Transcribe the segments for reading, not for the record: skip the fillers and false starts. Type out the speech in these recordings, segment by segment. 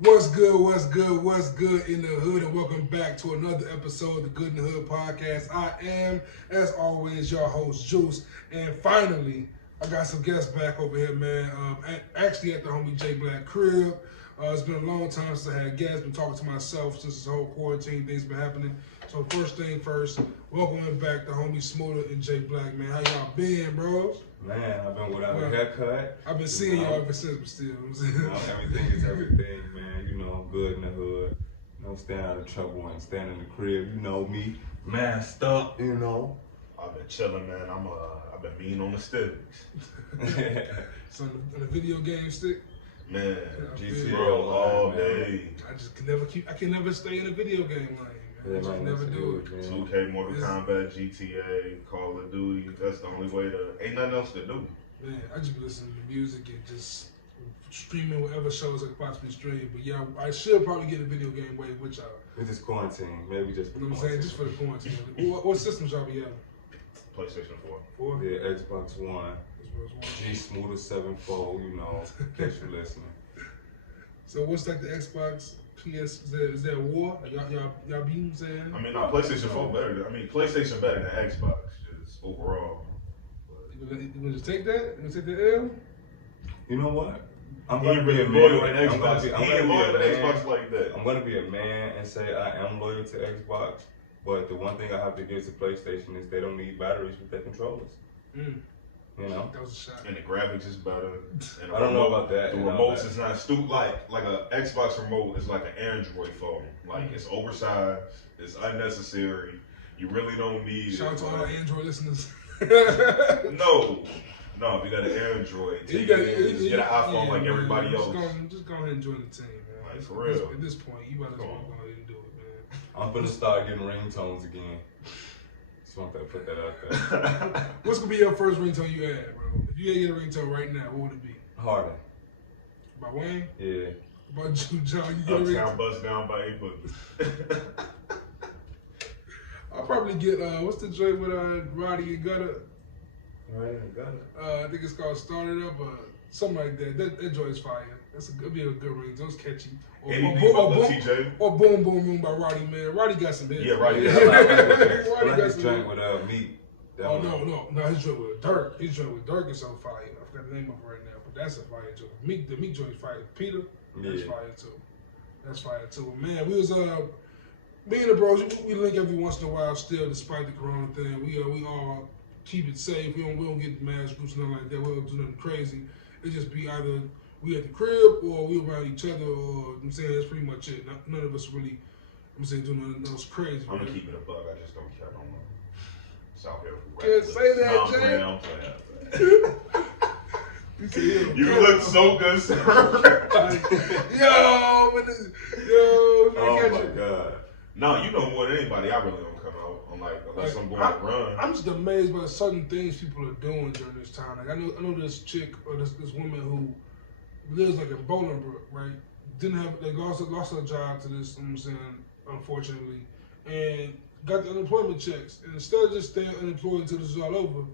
What's good, what's good, what's good in the hood, and welcome back to another episode of the Good in the Hood podcast. I am, as always, your host, Juice, and finally, I got some guests back over here, man. Actually at the homie Jay Black crib. It's been a long time since I had guests, been talking to myself since this whole quarantine thing's been happening. So first thing first, welcoming back the homie Smooda and Jay Black, man. How y'all been, bros? Man, I've been without a haircut. I've been seeing y'all ever since, but still. Everything is everything, man. You know, I'm good in the hood. You know, staying out of trouble and staying in the crib. You know me, masked up, you know. I've been chilling, man. I've been mean on the sticks. So on the video game stick? Man, GTA bro, all man. day. I can never stay in a video game lane. I just never do it. 2K, Mortal Kombat, GTA, Call of Duty. That's the only way to. Ain't nothing else to do. Man, I just be listening to music and just streaming whatever shows I could possibly stream. But yeah, I should probably get a video game way with y'all. It's just quarantine. Maybe just for You know what I'm saying? Just for the quarantine. What systems y'all be having? PlayStation 4. 4? Yeah, Xbox One. Jimmie Smooda 7-4, you know, in case you're listening. So what's like the Xbox, PS? Is there a war? Y'all be saying? I mean, no, PlayStation 4 better. PlayStation better than Xbox, just overall. You gonna just take that? You gonna take the L? You know what? I'm He gonna ain't be really a loyal man. to Xbox. He ain't loyal to Xbox like that. I'm gonna be a man and say I am loyal to Xbox, but the one thing I have to give to PlayStation is they don't need batteries with their controllers. You know? That was a shot. And the graphics is better. And I don't know about that. The remotes is not stupid. Like a Xbox remote is like an Android phone. Like it's oversized. It's unnecessary. You really don't need Shout out it. to all our Android listeners. No, if you got an Android, You get an iPhone like everybody else. Just go ahead and join the team, man. Like, for real. At this point, you might as well go ahead and do it, man. I'm gonna start getting ringtones again. Just want to put that out there. What's gonna be your first ringtone you add, bro? If you had to get a ringtone right now, what would it be? Harder. By Wayne? Yeah. By John, you get a ringtone? Uptown Bust Down by A-Boogie. I'll probably get what's the joint with Roddy and Gutter? Right, I got it. I think it's called Start It Up or something like that. That joint's fire. It'll be a good ringtone. It's catchy. Anything by Lil TJ? Or Boom Boom Boom by Roddy, man. Roddy got some hits. Yeah, Roddy got I like his some drink hits. with meat. Oh no, his joint with Dirk. His joint with Dirk is on fire. I forgot the name of it right now, but that's a fire joint. The meat joint is fire. Peter, that's fire too. That's fire too. Man, we was me and the bros, we link every once in a while still, despite the corona thing. We all keep it safe. We don't get mass groups and nothing like that. We don't do nothing crazy. It just be either we at the crib or we around each other, or I'm saying that's pretty much it. None of us really, I'm saying, do nothing else crazy. I'm gonna keep it a buck. I just don't care no more. South Africa. Can't say that, Jay. I'm playing. You look so good, sir. Oh my God. No, you know more than anybody. I really don't come out. I'm like, unless I'm going to run. I'm just amazed by certain things people are doing during this time. Like I know this chick or this woman who lives like in Bolingbrook, right? Lost her job to this. I'm saying, unfortunately, and got the unemployment checks. And instead of just staying unemployed until this is all over,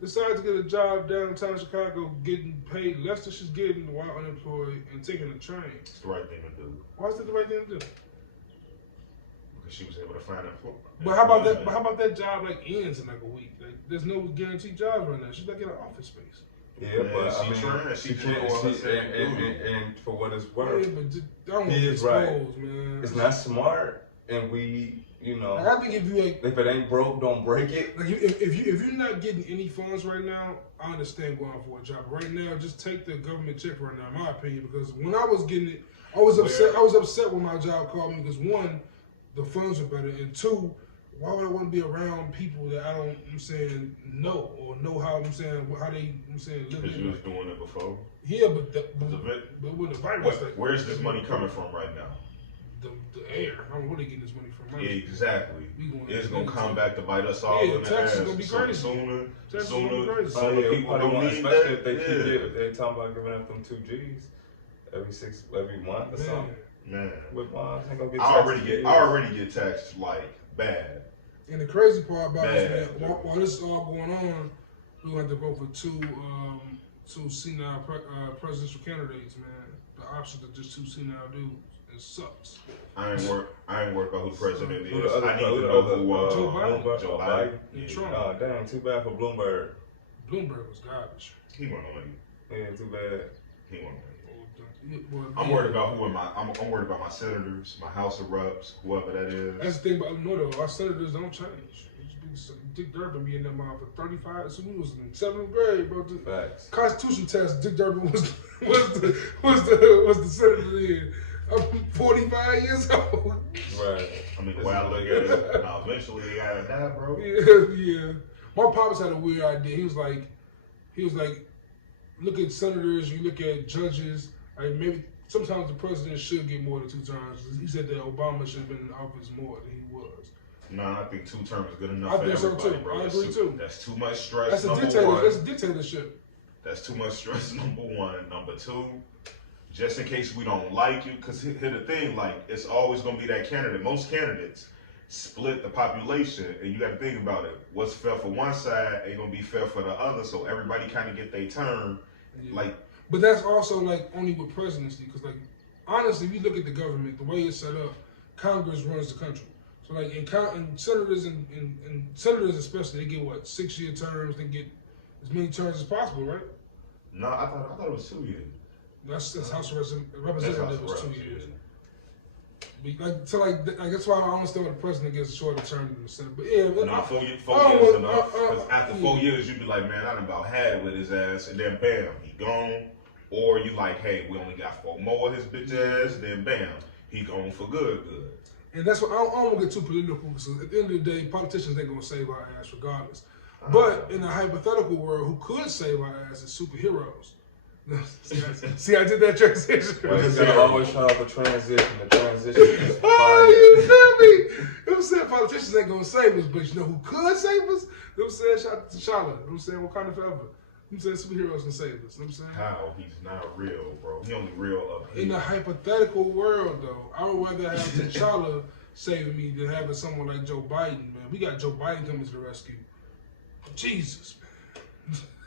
decided to get a job downtown Chicago, getting paid less than she's getting while unemployed and taking a train. It's the right thing to do. Why is that the right thing to do? Because she was able to find employment. But how about that? But how about that job like ends in like a week? Like there's no guaranteed jobs right now. She's like in an office space. Yeah, but I mean, she and for what it's worth, Yeah, but just don't get exposed, man. It's not smart, and we, you know, I think if you like, if it ain't broke, don't break it. Like if you're not getting any funds right now, I understand going for a job. Right now, just take the government check right now, in my opinion. Because when I was getting it, I was upset. I was upset when my job called me because one, the funds are better, and two, why would I want to be around people that I don't, I'm saying, know or know how, I'm saying, how they, I'm saying, live? Because you was doing it before. Yeah, but with the virus, where's this money coming from right now? The air. I don't know where they getting this money from. Yeah, exactly. It's gonna come back to bite us all in the taxes ass. Gonna be crazy. Sooner people don't need especially that. If they talking about giving up them 2 G's every month or something. Man, with moms, ain't gonna get I already get taxed like bad. And the crazy part about this, man, while this is all going on, we have to vote for two senile presidential candidates, man. the options are just too senile dudes. It sucks. I ain't worried about who the president is. I I need to know who Joe Biden. Joe Biden. And Trump. Oh, damn, too bad for Bloomberg. Bloomberg was garbage. He won't win. Yeah, too bad. He won't win. Well, I'm worried about I'm worried about my senators, my House of Reps, whoever that is. That's the thing about though. Our senators don't change. Dick Durbin be in that mouth for 35. So we was in 7th grade, bro. The Facts. Constitution test. Dick Durbin was the senator then. I'm 45 years old. Right. I mean, the way I look at it, now eventually they gotta die, bro. Yeah. My pops had a weird idea. He was like, look at senators, you look at judges. Like maybe sometimes the president should get more than 2 terms. He said that Obama should have been in office more than he was. No, I think 2 terms is good enough I for think so everybody, too. bro. I agree too. That's too much stress. That's a number dictator. one. That's a dictatorship. That's too much stress. Number one. Number two, just in case we don't like you, because here the thing, like it's always gonna be that candidate. Most candidates split the population, and you got to think about it. What's fair for one side ain't gonna be fair for the other. So everybody kind of get their turn. Yeah. Like, but that's also like only with presidency, because like honestly, if you look at the government, the way it's set up, Congress runs the country. So like in senators and senators especially, they get what 6-year terms. They get as many terms as possible, right? no, I thought it was 2 years. That's House of That's Representatives was 2 years. Like that's why I don't understand why the president gets a shorter term than the Senate. But yeah, No, 4 years enough. Because after 4 years, you'd be like, man, I done about had it with his ass, and then bam, he gone. Or you like, hey, we only got 4 more of his bitch ass, then bam, he gone for good. And that's what I don't want to get too political, because at the end of the day, politicians ain't gonna save our ass regardless. But in a hypothetical world, who could save our ass is superheroes. See, I did that transition. Well, you gotta always try for transition. The transition is fire. You feel me? I'm saying politicians ain't gonna save us, but you know who could save us? I'm saying shout out to T'Challa. I'm saying Wakanda forever. I'm saying superheroes can save us. I'm saying How? He's not real, bro. He only real up here. in a hypothetical world, though, I would rather have T'Challa saving me than having someone like Joe Biden. Man, we got Joe Biden coming to the rescue. Jesus,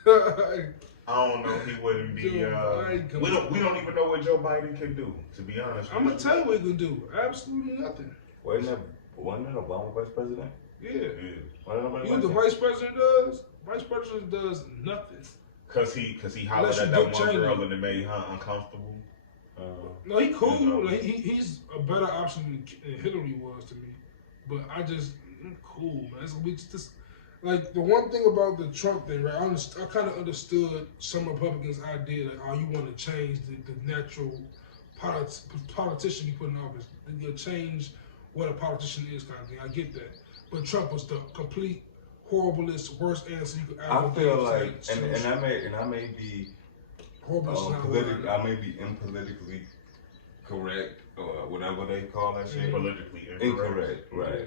man. I don't know if he wouldn't be. We don't even know what Joe Biden can do. To be honest, I'm gonna tell you what he can do. Absolutely nothing. Wasn't Obama vice president? Yeah. Yeah. You know what the vice president does? Vice president does nothing. Cause he hollered at that one girl and it made her uncomfortable. No, he cool. You know. Like, he's a better option than Hillary was to me. But cool, man. We just like the one thing about the Trump thing, right? I kind of understood some Republicans' idea that you want to change the natural politician you put in office. You'll change what a politician is, kind of thing. I get that. But Trump was the complete horriblest, worst answer you could ever I feel like, and I may be I may be impolitically correct or whatever they call that shit. Politically incorrect, right? Yeah.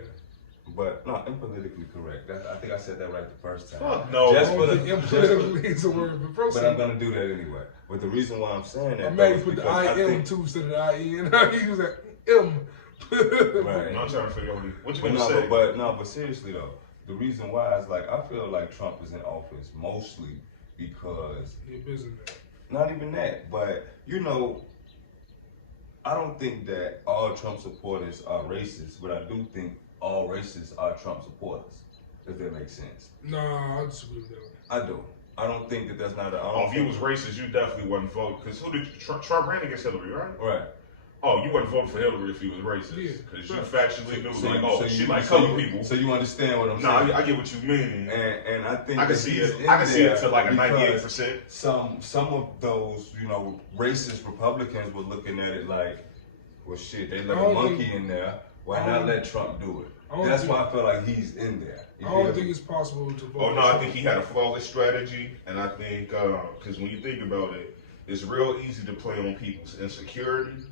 But no, impolitically correct. I think I said that right the first time. Fuck no. Impolitically is a word, but I'm gonna do that anyway. But the reason why I'm saying that, I'm mad you put the I-M too instead of the I-N. He use that M. Right. I'm trying to figure out what you gonna say. But seriously though, the reason why is like I feel like Trump is in office mostly because you're busy, man. Not even that, but you know, I don't think that all Trump supporters are racist, but I do think all racists are Trump supporters, if that makes sense. No, I disagree with that. I do. I don't think that that's not if you was racist, you definitely wouldn't vote. Because who did Trump ran against Hillary, right? Right. Oh, you wouldn't vote for Hillary if he was racist. Because you factually knew, she like color people. So you understand what I'm saying? No, I get what you mean. And I think I can see it. I can see it to like a 98%. Some of those, you know, racist Republicans were looking at it like, well, shit, they let a monkey in there. Why not let Trump do it? That's why I feel like he's in there. I don't think it's possible to vote. Oh no, I think he had a flawless strategy, and I think because when you think about it, it's real easy to play on people's insecurities,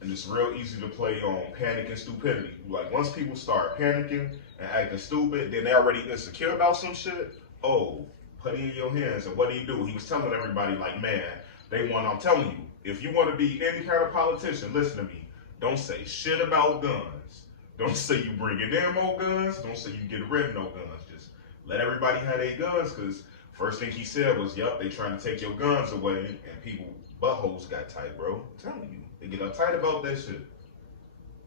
and it's real easy to play on panic and stupidity. Like once people start panicking and acting stupid, then they're already insecure about some shit. Oh, put it in your hands. And what did he do? He was telling everybody like, man, I'm telling you, if you want to be any kind of politician, listen to me. Don't say shit about guns. Don't say you bring in more guns. Don't say you get rid of no guns. Just let everybody have their guns, because first thing he said was, yup, they trying to take your guns away, and people buttholes got tight, bro. I'm telling you, they get uptight about that shit.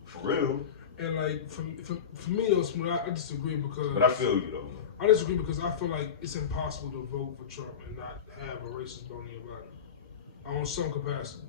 For real. And like for me though, Smooth, I disagree because. But I feel you though. I disagree because I feel like it's impossible to vote for Trump and not have a racist bone in your body on some capacity.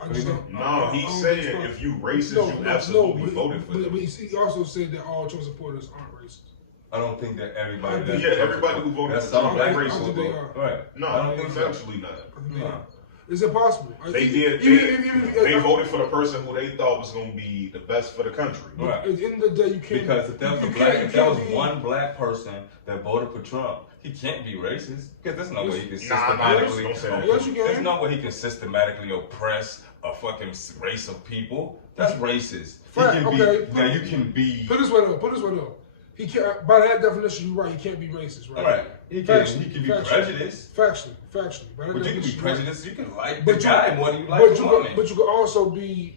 I just don't. No, he's saying if you racist, you absolutely voted for him. But he also said that all Trump supporters aren't racist. I don't think that everybody. Everybody who voted for Trump is racist. Right. No, I don't think actually not. No. It's impossible. They did. They voted for the person who they thought was going to be the best for the country. Right. At the end of the day, you can't. Because if there was one black person that voted for Trump, he can't be racist. Because there's no way he can systematically. There's no way he can systematically oppress a fucking race of people. That's racist. Right, he can be. Now you can be. Put this way though. He can't. By that definition, you're right. He can't be racist, right? Right. He can be prejudiced. Factually. But you can be prejudiced. You can like the guy more than you like the woman. But you can also be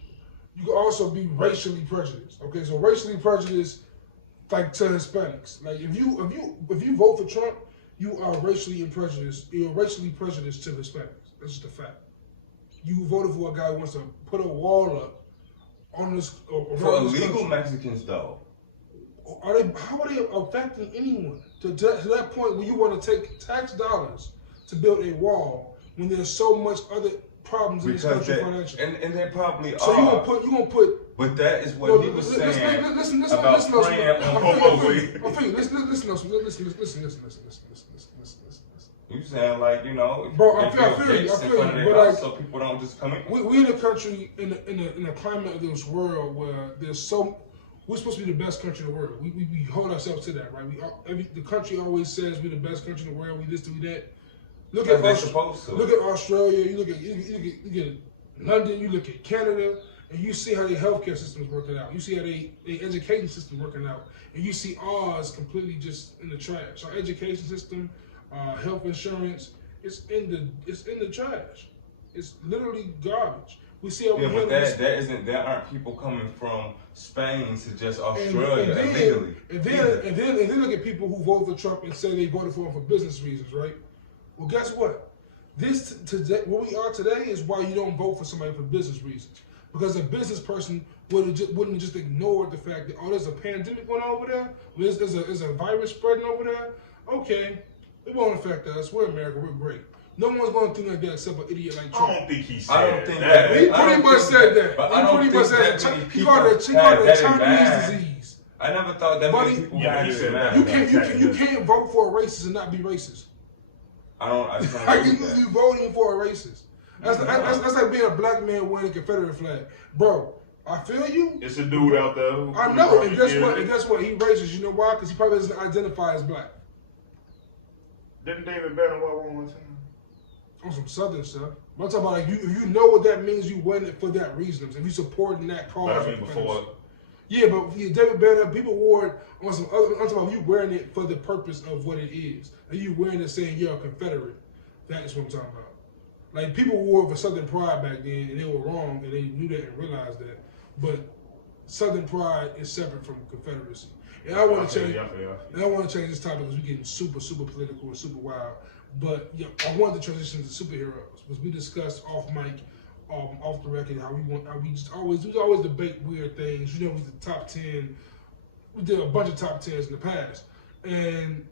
racially prejudiced. Okay, so racially prejudiced, like to Hispanics. Like if you vote for Trump, you are racially prejudiced. You're racially prejudiced to Hispanics. That's just a fact. You voted for a guy who wants to put a wall up on this. For illegal Mexicans, though. How are they affecting anyone to that point where you want to take tax dollars to build a wall when there's so much other problems in this country financially? And they probably are. So you gonna put. But that is what he was saying about praying You saying like bro? I feel you. But like, so people don't just come in. We in a country in a climate of this world where there's so. We're supposed to be the best country in the world. We hold ourselves to that, right? The country always says we're the best country in the world. We this, we that. Look at Australia. You look at London. You look at Canada, and you see how their healthcare system is working out. You see how their education system is working out, and you see ours completely just in the trash. Our education system, health insurance, it's in the trash. It's literally garbage. We see how but there aren't people coming from Spain to just Australia illegally. And then look at people who vote for Trump and say they voted for him for business reasons, right? Well, guess what? Where we are today is why you don't vote for somebody for business reasons. Because a business person wouldn't just ignore the fact that there's a pandemic going on over there. There's a virus spreading over there. Okay, it won't affect us. We're America. We're great. No one's going to think like that except an idiot like Trump. I don't think he said that. He pretty much said that. He called it a Chinese disease. I never thought that many people he said that. You can't vote for a racist and not be racist. I just don't you voting for a racist. That's like being a black man wearing a Confederate flag. Bro, I feel you. It's a dude out there who I know, and guess what? He racist. You know why? Because he probably doesn't identify as black. Didn't David Banner wear one time? On some Southern stuff. I'm talking about like you know what that means. You win it for that reason. If you supporting that cause. I mean before. Yeah, but David Banner, people wore it on some other. I'm talking about you wearing it for the purpose of what it is. And you wearing it saying you're a Confederate. That is what I'm talking about. Like people wore it for Southern pride back then, and they were wrong, and they knew that and realized that. But Southern pride is separate from Confederacy. And I want to change. And I want to change this topic because we're getting super, super political and super wild. But yeah, I wanted to transition to superheroes because we discussed off mic, off the record how we always debate weird things. You know, we did the top 10. We did a bunch of top 10s in the past, and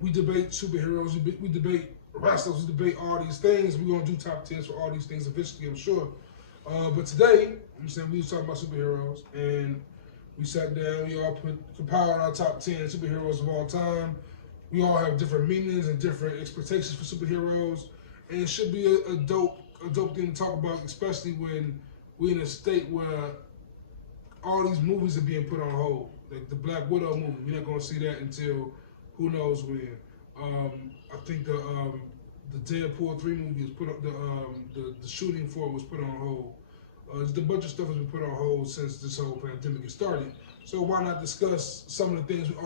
we debate superheroes. We debate wrestlers. We debate all these things. We're gonna do top 10s for all these things eventually, I'm sure. But today, I'm saying we was talking about superheroes, and we sat down. We all compiled our top 10 superheroes of all time. We all have different meanings and different expectations for superheroes, and it should be a dope thing to talk about, especially when we're in a state where all these movies are being put on hold. Like the Black Widow movie, we're not going to see that until who knows when. I think the Deadpool 3 movie is put up. The shooting for it was put on hold. Just a bunch of stuff has been put on hold since this whole pandemic has started. So why not discuss some of the things we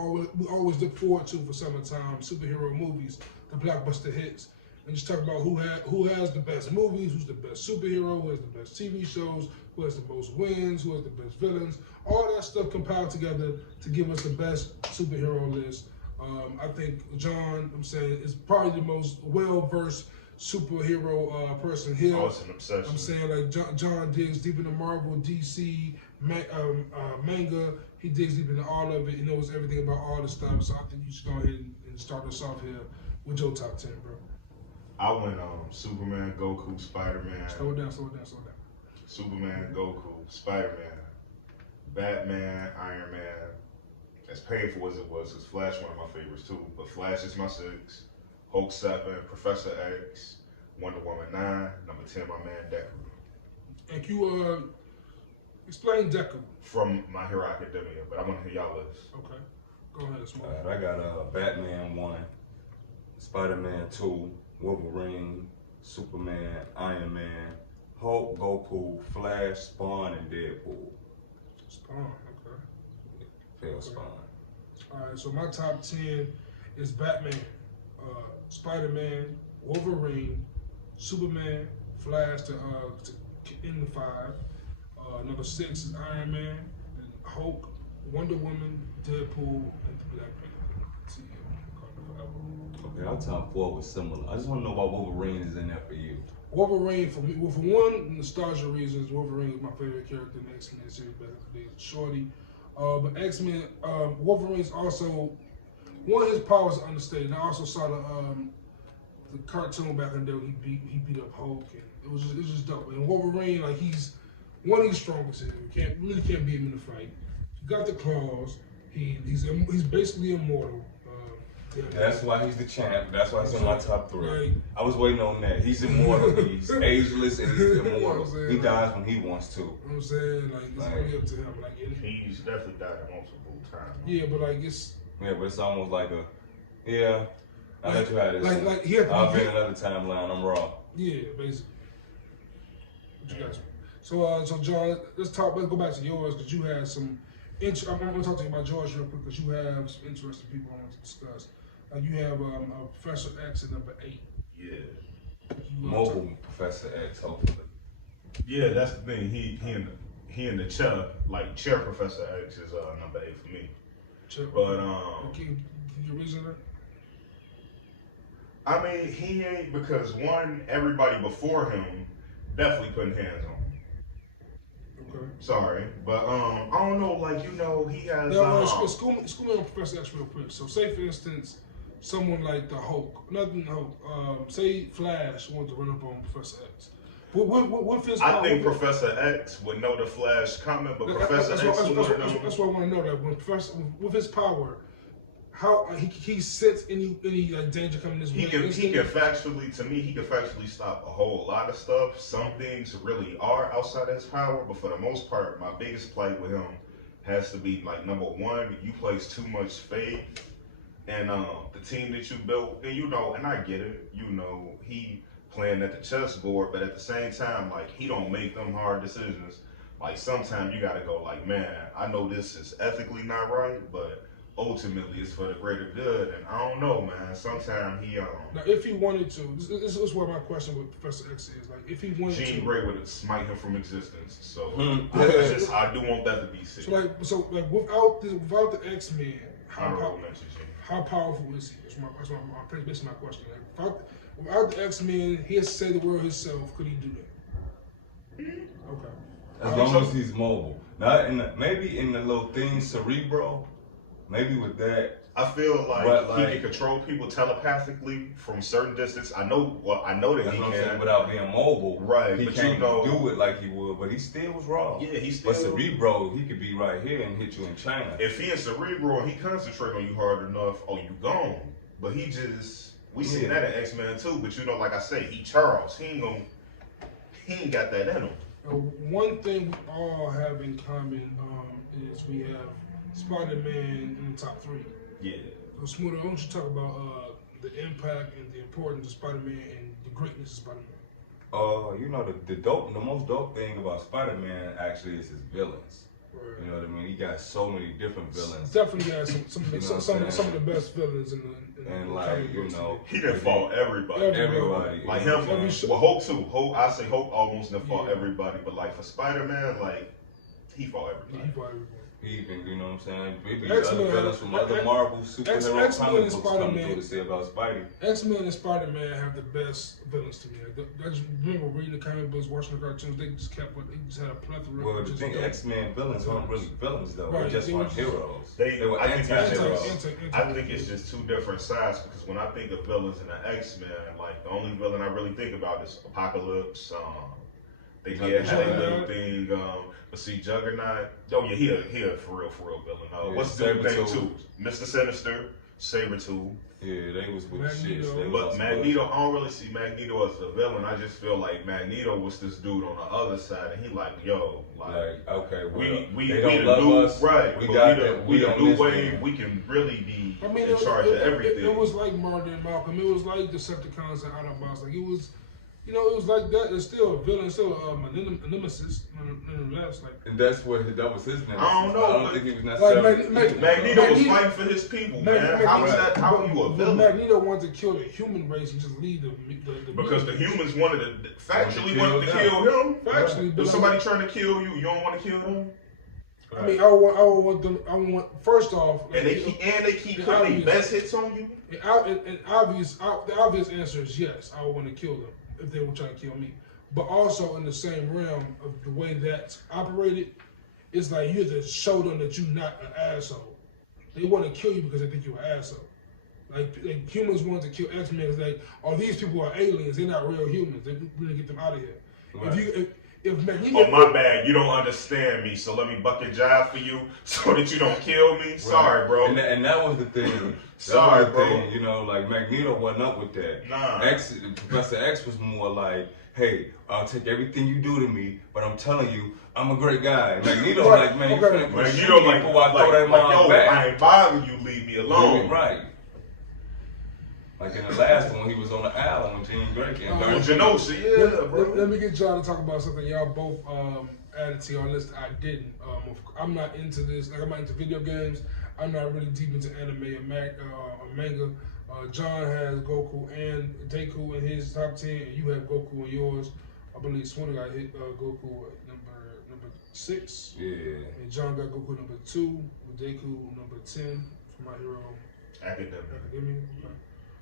always look forward to for summertime superhero movies, the blockbuster hits, and just talk about who has the best movies, who's the best superhero, who has the best TV shows, who has the most wins, who has the best villains, all that stuff compiled together to give us the best superhero list. I think John, is probably the most well-versed superhero person here. Oh, it's an obsession. I'm saying like John digs deep into Marvel, DC, manga. He digs deep into all of it. He knows everything about all the stuff. So I think you should go ahead and start us off here with your top 10, bro. I went Superman, Goku, Spider-Man. Slow it down. Superman, Goku, Spider-Man, Batman, Iron Man. As painful as it was, because Flash one of my favorites too. But Flash is my 6. Hulk 7, Professor X, Wonder Woman 9, number 10, my man Deku. And you explain Deku. From My Hero Academia, but I want to hear y'all list. Okay. Go ahead, Smooth. I got Batman 1, Spider-Man 2, Wolverine, Superman, Iron Man, Hulk, Goku, Flash, Spawn, and Deadpool. Spawn, okay. Spawn. Alright, so my top 10 is Batman, Spider-Man, Wolverine, Superman, Flash in the 5. Number 6 is Iron Man, Hulk, Wonder Woman, Deadpool, and Black Panther. Okay, our top 4 was similar. I just want to know why Wolverine is in there for you. Wolverine, for me, well, for one, nostalgia reasons, Wolverine is my favorite character in the X-Men series back in the day. Shorty. But X-Men, Wolverine's also, one, his powers are understated. I also saw the cartoon back in the day when he beat up Hulk, and it was just dope. And Wolverine, like he's strongest here. You can't beat him in the fight. He got the claws. He's basically immortal. That's why he's the champ. That's why he's in my top 3. Like, I was waiting on that. He's immortal. He's ageless and he's immortal. He dies when he wants to. You know what I'm saying? Like, it's really up to him. Like, he's definitely died multiple times. Yeah, but like it's. Yeah, but it's almost like I'll let you have this. Like he had to I'll be in another timeline. I'm raw. Yeah, basically. What you got? So John, let's go back to yours because you had some. I'm going to talk to you about yours real quick because you have some interesting people I want to discuss. You have Professor X at number 8. Yeah. Mobile Professor X, hopefully. Yeah, that's the thing. He in the chair, like chair Professor X is number 8 for me. But can you reason that? I mean, he ain't, because one, everybody before him definitely putting hands on him. Okay. Sorry, but I don't know, like, he has. No, school me on Professor X real quick. So, say for instance, someone like the Hulk, nothing Hulk. Say Flash wanted to run up on Professor X. What his power? I think Professor X would know the Flash coming, but Professor X that's what I want to know. That when with his power, how he sits any like danger coming this way. He can factually stop a whole lot of stuff. Some things really are outside of his power, but for the most part, my biggest plight with him has to be like, number one, you place too much faith in the team that you built, and and I get it, he playing at the chessboard, but at the same time, like, he don't make them hard decisions. Like, sometimes you gotta go like, man, I know this is ethically not right, but ultimately it's for the greater good, and I don't know, man. Sometimes he Now, if he wanted to, this is where my question with Professor X is. Like, if he wanted to, Jean Grey would smite him from existence. So I do want that to be said. So without the X-Men, how powerful is he? That's basically my question. Like, without the X-Men, he has to say the word himself. Could he do that? Okay. As long as he's mobile. Not maybe in the little thing Cerebro. Maybe with that, I feel like he can control people telepathically from certain distance. I know that he can without being mobile. Right, he can't do it like he would, but he still was raw. Yeah, he still. But Cerebro, he could be right here and hit you in China. If he in Cerebro and he concentrate on you hard enough, you gone. But we seen that in X-Men too. But like I say, he Charles. He ain't got that in him. One thing we all have in common is we have Spider-Man in the top 3. Yeah. So, Smooda, why don't you talk about the impact and the importance of Spider-Man and the greatness of Spider-Man? The most dope thing about Spider-Man actually is his villains. Right. You know what I mean? He got so many different villains. Definitely has some of the best villains in the he done fought everybody. Like him, Hulk too. I say Hulk almost done fought everybody, but like for Spider-Man, like he fought everybody. Even, you know what I'm saying? Maybe other villains from other Marvel superhero comic books come through to say about Spidey. X-Men and Spider-Man have the best villains to me. I just remember reading the comic books, watching the cartoons. They just had a plethora. Well, the thing, X-Men villains weren't really villains though. Right. They just weren't heroes. They were anti-heroes. I think it's just two different sides because when I think of villains in the X-Men, like the only villain I really think about is Apocalypse. They had a little thing. But see, Juggernaut. Oh yeah, he a for real villain. What's the dude's name too? Mr. Sinister, Sabretooth. Yeah, they was with Magneto. shit. But Magneto, I don't really see Magneto as the villain. I just feel like Magneto was this dude on the other side, and he like, yo, like okay, well, we they don't the love new us. right. We the new wave. wave. We can really be in charge of everything. It was like Martin and Malcolm. It was like Decepticons and Autobots. Like it was. You know, it was like that. It's still a villain, still a nemesis, nonetheless. Like, and that was his nemesis. I don't know. I don't think he was necessarily. Like Magneto was fighting for his people, man. How was that? How are you a villain? Magneto wanted to kill the human race and just leave the because the humans wanted to kill him. Factually, if somebody trying to kill you, you don't want to kill them. I mean, I would want them. I want first off, and they keep putting their best hits on you. And the obvious answer is yes. I would want to kill them if they were trying to kill me. But also in the same realm of the way that's operated, it's like you have to show them that you're not an asshole. They want to kill you because they think you're an asshole. Like humans want to kill X-Men because like, oh, these people are aliens. They're not real humans. They really get them out of here. Right. If Magneto, my bad, you don't understand me, so let me buck your job for you so that you don't kill me. Right. Sorry, bro. And that was the thing. Sorry, bro. You know, like Magneto wasn't up with that. Nah. Professor X was more like, hey, I'll take everything you do to me, but I'm telling you, I'm a great guy. Magneto like, man, you finna Magneto like, yo, I ain't bothering you, leave me alone. Right. Like in the last one, he was on the island with Jean Grey. Let me get y'all to talk about something y'all both added to your list. I didn't. I'm not into this. Like I'm not into video games. I'm not really deep into anime or manga. John has Goku and Deku in his top 10, and you have Goku in yours. I believe Smooda got hit Goku at number 6. Yeah. And John got Goku number 2, with Deku number 10 for My Hero Academia.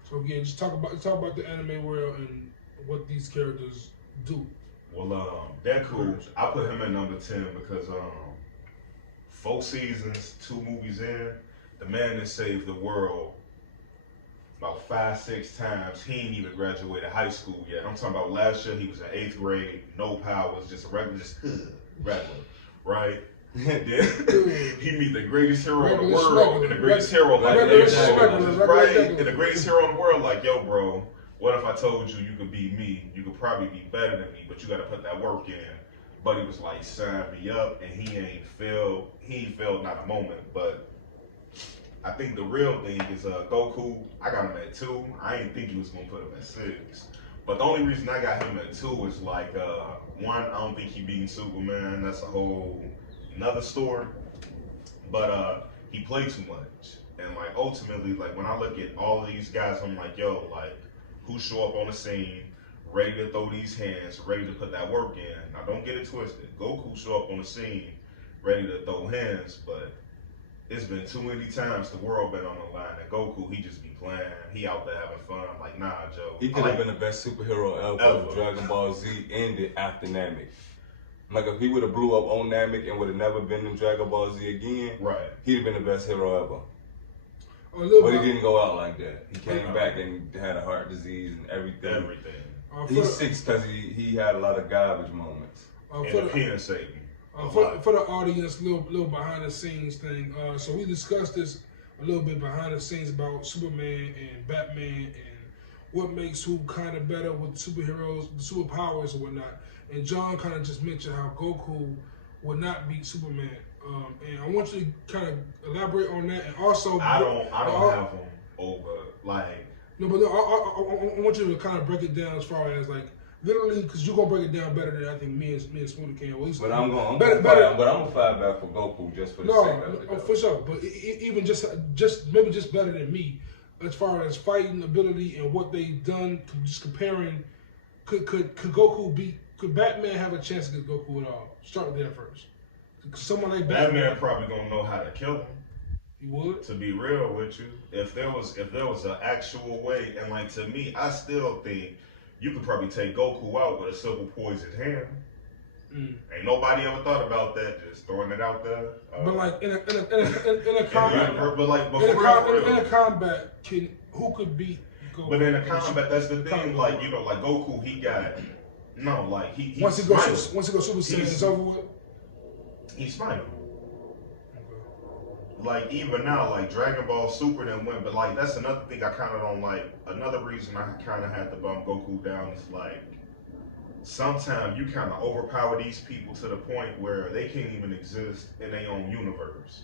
So again, just talk about the anime world and what these characters do. Well, Deku, I put him at number 10 because 4 seasons, 2 movies in, the man that saved the world about 5-6 times. He ain't even graduated high school yet. I'm talking about last year. He was in 8th grade, no powers, just a regular, right? Then he meet the greatest hero in the world, and the greatest hero like, and the greatest hero in the world like, yo, bro, what if I told you you could be me? You could probably be better than me, but you got to put that work in. But he was like, sign me up, and he ain't failed not a moment. But I think the real thing is Goku. I got him at 2. I didn't think he was gonna put him at 6. But the only reason I got him at 2 is like, one, I don't think he beat Superman. That's a whole another story, but he played too much, and like ultimately, like when I look at all of these guys, I'm like, yo, like who show up on the scene, ready to throw these hands, ready to put that work in. Now don't get it twisted. Goku show up on the scene, ready to throw hands, but it's been too many times the world been on the line, and Goku, he just be playing, he out there having fun. Like, nah, Joe. He could have been the best superhero ever. Dragon Ball Z ended after Namek. Like if he would have blew up on Namek and would have never been in Dragon Ball Z again, right? He'd have been the best hero ever. But he didn't go out like that. He came back and had a heart disease and everything. He's 6 because he had a lot of garbage moments. And the penis saved me. For the audience, little behind the scenes thing. So we discussed this a little bit behind the scenes about Superman and Batman and what makes who kind of better with superheroes, the superpowers and whatnot. And John kind of just mentioned how Goku would not beat Superman. And I want you to kind of elaborate on that. And also, I don't have him over like. No, but I want you to kind of break it down as far as like literally, because you're gonna break it down better than I think me and Smooda can. Well, but I'm gonna fight back for Goku just for the sake of it. No, for sure. But even just maybe just better than me as far as fighting ability and what they've done. Just comparing, could Goku beat? Could Batman have a chance against Goku at all? Start there first. Someone like Batman probably gonna know how to kill him. He would. To be real with you, if there was an actual way, and like to me, I still think you could probably take Goku out with a simple poisoned hand. Ain't nobody ever thought about that. Just throwing it out there. But like in a combat, in a combat, who could beat Goku? But in a combat, that's the thing. Like like Goku, he once he goes Super Saiyan, it's over with. He's fine. Like even now, like Dragon Ball Super didn't win, but like that's another thing I kind of don't like. Another reason I kind of had to bump Goku down is like sometimes you kind of overpower these people to the point where they can't even exist in their own universe.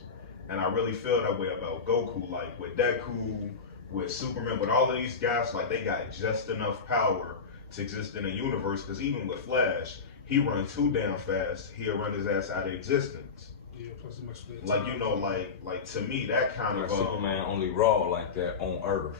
And I really feel that way about Goku. Like with Deku, with Superman, with all of these guys, like they got just enough power to exist in a universe. Because even with Flash, he runs too damn fast, he'll run his ass out of existence. Yeah, plus he must like like to me that kind of Superman only raw like that on Earth.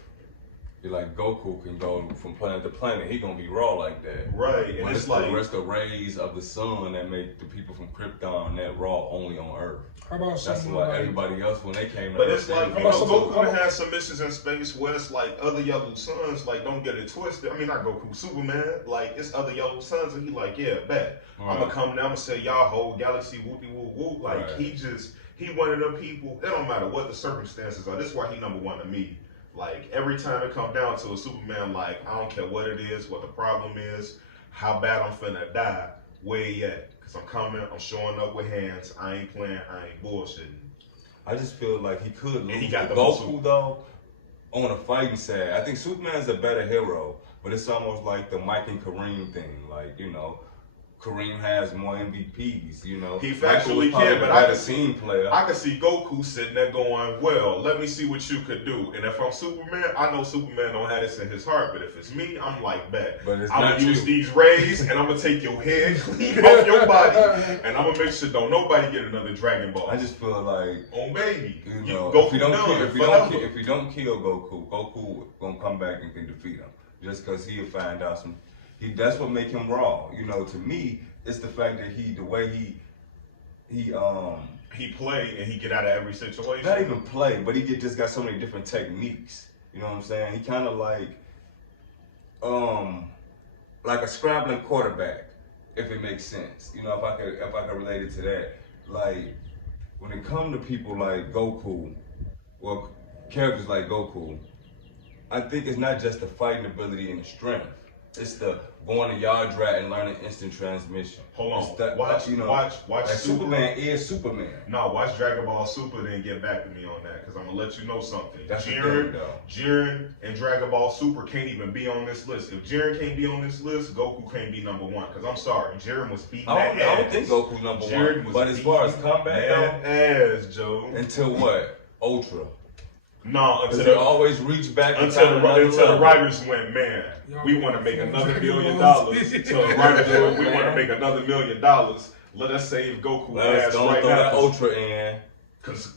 You're like Goku can go from planet to planet. He gonna be raw like that. Right, and it's like the rest of rays of the sun that make the people from Krypton that raw only on Earth. How about that's why like, everybody else when they came to but Earth, it's like Goku has some missions in space where it's like other yellow suns, like don't get it twisted. I mean not Goku, Superman, like it's other yellow suns and he like, yeah, bet. I'm gonna come down and say y'all whole galaxy whoopie whoop whoop. Like he one of them people, it don't matter what the circumstances are. This is why he number one to me. Like every time it come down to a Superman, like I don't care what it is, what the problem is, how bad I'm finna die, where you at? Cause I'm coming, I'm showing up with hands. I ain't playing, I ain't bullshitting. I just feel like he could lose. He got Goku though, on a fighting side. I think Superman's a better hero, but it's almost like the Mike and Kareem thing. Like Kareem has more MVPs, He factually can, but I can see Goku sitting there going, well, let me see what you could do. And if I'm Superman, I know Superman don't have this in his heart, but if it's me, I'm like, bet. I'm going to use these rays, and I'm going to take your head clean off your body, and I'm going to make sure don't nobody get another Dragon Ball. I just feel like, oh, baby. if you don't kill Goku, Goku going to come back and can defeat him. Just because he'll find out some... that's what make him raw. To me, it's the fact that the way he play and he get out of every situation. Not even play, but he just got so many different techniques. You know what I'm saying? He kind of like a scrambling quarterback, if it makes sense. If I could relate it to that. Like when it comes to people like Goku, or characters like Goku, I think it's not just the fighting ability and the strength. It's the going to yard rat and learning instant transmission. Hold on. Watch Superman is Superman. No, watch Dragon Ball Super, then get back to me on that, because I'm going to let you know something. That's Jiren and Dragon Ball Super can't even be on this list. If Jiren can't be on this list, Goku can't be number one, because I'm sorry, Jiren was beating that ass. I don't think Goku's number one. But as far as combat ass, Joe. Until what? Ultra. No, until they always reach back until the writers went, man, we want to make another $1 million. Until the writers went, we want to make another $1 million. Let us save Goku ass right now. That Ultra in. Cause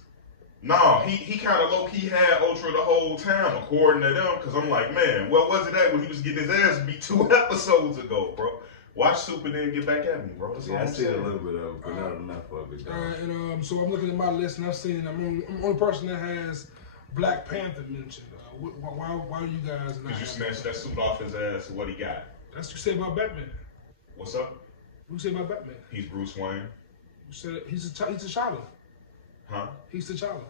no, he kind of low key had Ultra the whole time, according to them. Cause I'm like, man, what was it at when he was getting his ass beat 2 episodes ago, bro? Watch Super, then get back at me, bro. That's all I'm saying. I see a little bit of it, but not enough of it. All right, and so I'm looking at my list, and I'm the only person that has Black Panther mentioned. Why do you guys not? Because you snatched that suit off his ass. What he got? That's what you say about Batman. What's up? What you say about Batman? He's Bruce Wayne. You said he's T'Challa. Huh? He's T'Challa.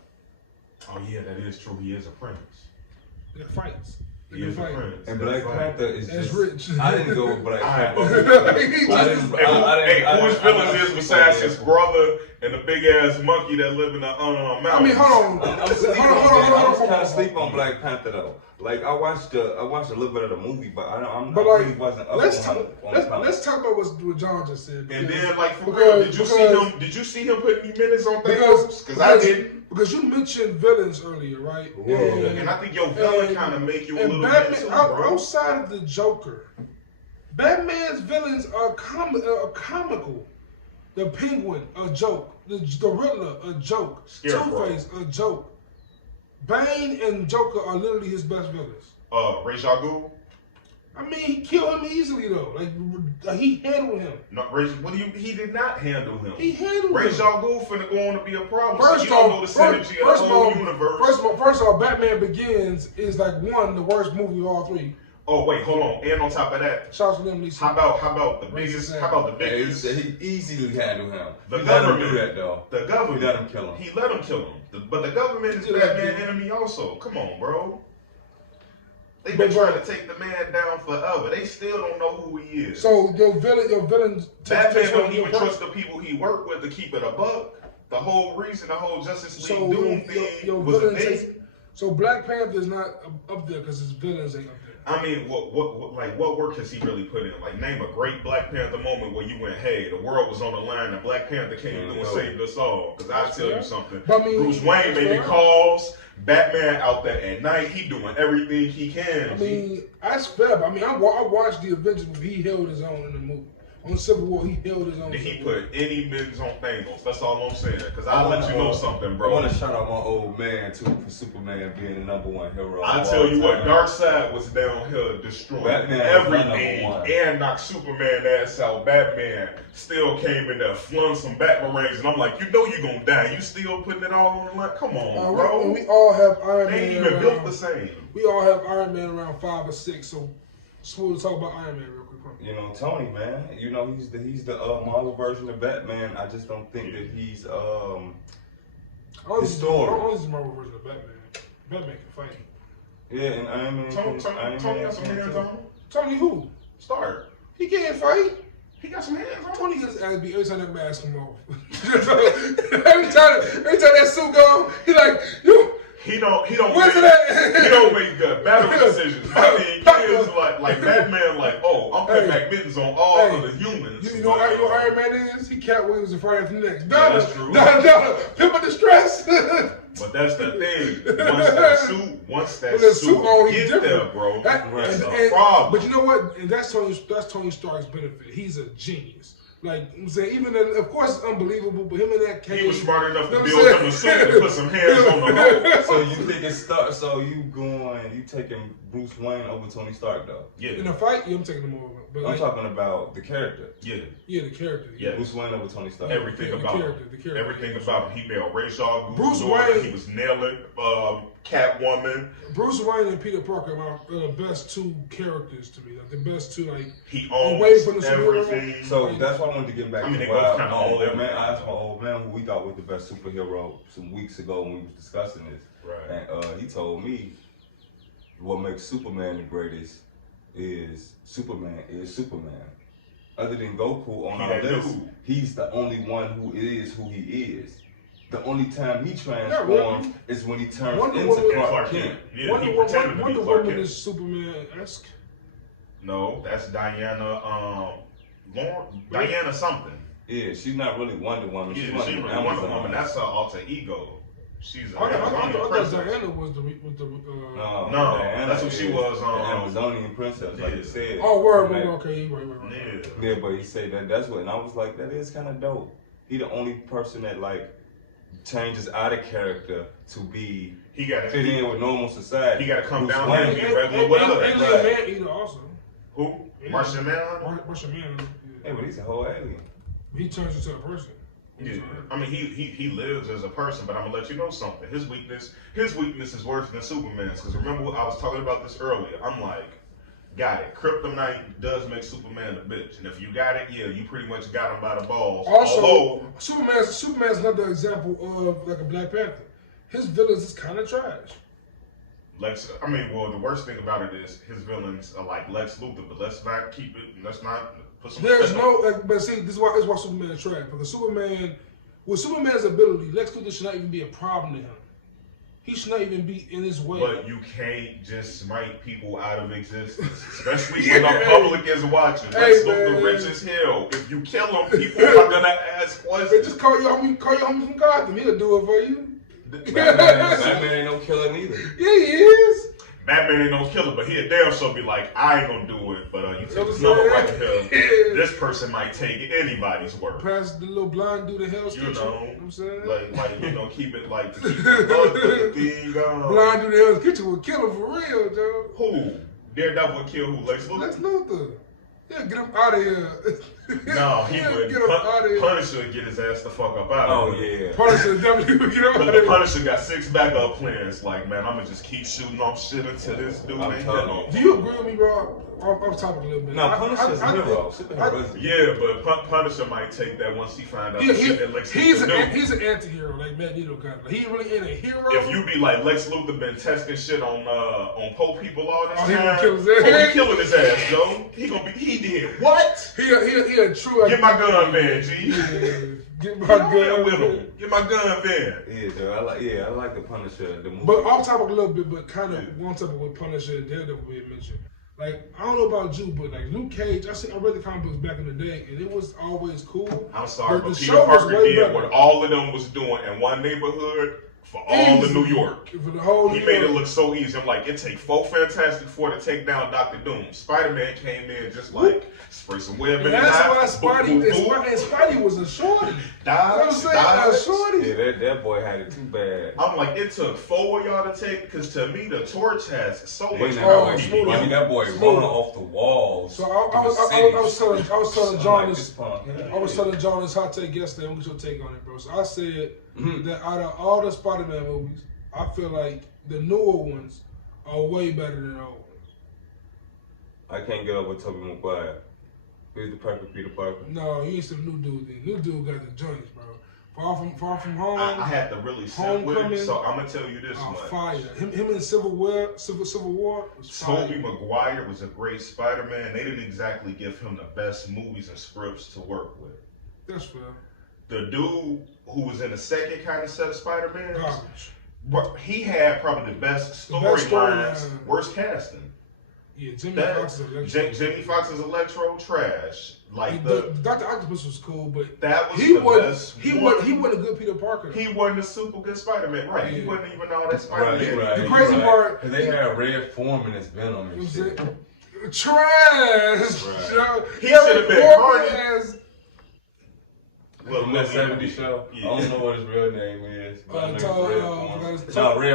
Oh yeah, that is true. He is a prince. That fights. He is a prince. And Black Panther is just rich. I didn't go with Black Panther. Whose villains is besides his brother and the big ass monkey that live in the mountains? I mean, hold on. I was kind of sleep on Black Panther though. Like I watched a little bit of the movie, but I really wasn't up let's talk about what John just said. And then, like for real, did you see him put minutes on things? Because I didn't. Because you mentioned villains earlier, right? And I think your villain kind of make you a little bit too, bro. Outside of the Joker, Batman's villains are comical. The Penguin, a joke. The Riddler, a joke. Two-Face, a joke. Bane and Joker are literally his best villains. Ra's al Ghul? I mean, he killed him easily though. Like he handled him. No, he did not handle him. He handled him. Ra's al Ghul finna go on to be a problem. First so you don't know the synergy of the whole universe. First of all, Batman Begins is like the worst movie of all three. Oh wait, hold on. And on top of that, shots from them. How about the biggest? He easily handled him. The he government let him do that though. The government. He let him kill him. He let him kill him. But the government is Batman's enemy also. Come on, bro. They've been trying to take the man down forever. They still don't know who he is. So your villain. Batman don't even trust the people he worked with to keep it a buck. The whole reason, the whole Justice League Doom thing was a thing. So Black Panther is not up there because his villains ain't up there. I mean, what work has he really put in? Like, name a great Black Panther moment where you went, hey, the world was on the line and Black Panther came through and saved us all. Because I tell you something, Bruce Wayne making calls, Batman out there at night, he doing everything he can. I mean, that's fair. But I mean, I watched the Avengers movie. He held his own in the movie. On Civil War, he held his own. Did he put any mittens on Thanos? That's all I'm saying. Because I let you know something, bro. I want to shout out my old man, too, for Superman being the #1 hero. I tell you what, Darkseid was down here destroying everything and knocked Superman ass out. Batman still came in there, flung some Batmarangs, and I'm like, you know you're going to die. You still putting it all on the line? Come on, bro. We all have Iron Man. They ain't even built the same. We all have Iron Man around 5 or 6, so we'll talk about Iron Man real quick. You know, Tony, man. You know, he's the Marvel version of Batman. I just don't think that he's his story. I don't think he's Marvel version of Batman. Batman can fight. Yeah, and Iron Man. Tony got some hands on him. Tony who? Stark. He can't fight. He got some hands on him. Tony gets ass beat every time that mask come off. every time that suit go, he like you. He don't make good battle decisions. I mean, he is like Batman, like, oh, I'm putting back mittens on all of the humans. You know what Iron Man is? He Cat Williams and Friday After Next. Yeah, that's true. Pimp of Distress. But that's the thing. Once that suit on, get different. there, bro, that's a problem. But you know what? And that's Tony Stark's benefit. He's a genius. Like I'm saying, even then, of course, it's unbelievable. But him in that case, he was smart enough to build him a suit and put some hands on the road. So you think it's Stark? So you taking Bruce Wayne over Tony Stark though? Yeah. In a fight, yeah, I'm taking him over. But I'm talking about the character. Yeah. Yeah, the character. Yeah. Bruce Wayne over Tony Stark. Everything about him. Everything about him. He nailed Ra's al Ghul. Bruce Wayne. He was nailing Catwoman. Bruce Wayne and Peter Parker are the best two characters to me. Like the best two, like he owns away from the everything. So that's why I wanted to get back I mean, to they both kind of own man. I asked my old man who we thought was the best superhero some weeks ago when we was discussing this. Right. And he told me what makes Superman the greatest is Superman. Other than Goku on our list, he's the only one who is who he is. The only time he transforms is when he turns into Clark Kent. Yeah, Wonder Woman is Superman-esque. No, that's Diana. Diana something. Yeah, she's not really Wonder Woman. She's really Wonder Woman. That's her alter ego. She's an I Amazonian princess. thought Diana was the No, that's what she was. Amazonian princess, like you said. Oh, word, okay, right. Yeah, but he said that's what, and I was like, that is kind of dope. He the only person that like changes out of character to be fit in with normal society. He got to come down here and be regular with others. Man-eater also. Who? Martian Man? Martian Man. Yeah, but he's a whole alien. He turns into a person. Yeah, I mean he lives as a person, but I'm gonna let you know something. His weakness is worse than Superman's. Because remember, I was talking about this earlier. I'm like, got it. Kryptonite does make Superman a bitch, and if you got it, yeah, you pretty much got him by the balls. Also, Superman's another example of like a Black Panther. His villains is kind of trash. The worst thing about it is his villains are like Lex Luthor, but let's not put some. There's no, but see, this is why Superman is trash. Because with Superman's ability, Lex Luthor should not even be a problem to him. He should not even be in his way. But you can't just smite people out of existence, especially when the public is watching. Lex Luthor rich as hell. If you kill him, people are gonna ask questions. Just call your homie from Gotham. He'll do it for you. Batman ain't no killer neither. Yeah, he is. Batman ain't no killer, but he'll damn sure be like, I ain't gonna do it, but you take this number right here. This person might take anybody's word. Pass the little blind dude to Hell's Kitchen. You know what I'm saying? Keep it like the thing going. Blind dude to Hell's Kitchen will kill him for real, Joe. Who? Daredevil would kill who? Lex Luthor? Lex Luthor. Yeah, get him out of here. No, he would. Get him out of here. Punisher would get his ass the fuck up out of here. Yeah. Punisher definitely would get him out of But here. the Punisher got 6 backup plans. Like, man, I'm gonna just keep shooting off shit until this dude ain't hit on. Do you agree with me, bro? I'm talking a little bit. No, Punisher's a hero. Yeah, but Punisher might take that once he find out the shit that Lex he's Luthor do. He's an anti-hero, like Magneto kind of. He really ain't a hero. If you be like Lex Luthor been testing shit on Pope people all this time, he gonna kill his ass. He killing his ass, Joe. He did what? He a true. Get my gun, man, G. Get my gun with him. Get my gun, man. Yeah, Joe. I like the Punisher. The movie. But off topic a little bit, but kind of one topic with Punisher and Daredevil we had mentioned. Like, I don't know about you, but like Luke Cage, I read the comic books back in the day, and it was always cool. I'm sorry, but the Peter show was Parker way did better. what all of them was doing in one neighborhood for all of New York. For the whole He made it look so easy. I'm like, it take 4 Fantastic Four to take down Dr. Doom. Spider-Man came in just like, spray some web in his that's why eye. Spidey was a shorty. Dodge. A shorty. Yeah, that boy had it too bad. I'm like, it took 4 of y'all to take, because to me, the Torch has so much power. Smooda. I mean, that boy rolling off the walls. So I was telling John this. I was telling John this hot take yesterday. What's your take on it, bro? So I said that out of all the Spider-Man movies, I feel like the newer ones are way better than the old ones. I can't get up with Tobey Maguire. He's the perfect Peter Parker. No, you ain't some new dude then. New dude got the joints, bro. Far from home. I had to really sit with him, so I'm gonna tell you this much. Fire. Him in Civil War was fire. Tobey Maguire was a great Spider-Man. They didn't exactly give him the best movies and scripts to work with. That's fair. The dude who was in the second kind of set of Spider-Man, garbage. He had probably the best storylines, worst casting. Yeah, Jimmy Fox's Electro trash. Like Dr. Octopus was cool, but that was he wasn't a good Peter Parker. He wasn't a super good Spider-Man, right? Yeah. He wasn't even all that Spider-Man. Right, the crazy part, because they had Red Foreman as Venom and shit. Trash. Right. He should have been Carnage. From that 70s show. Yeah. I don't know what his real name is. Red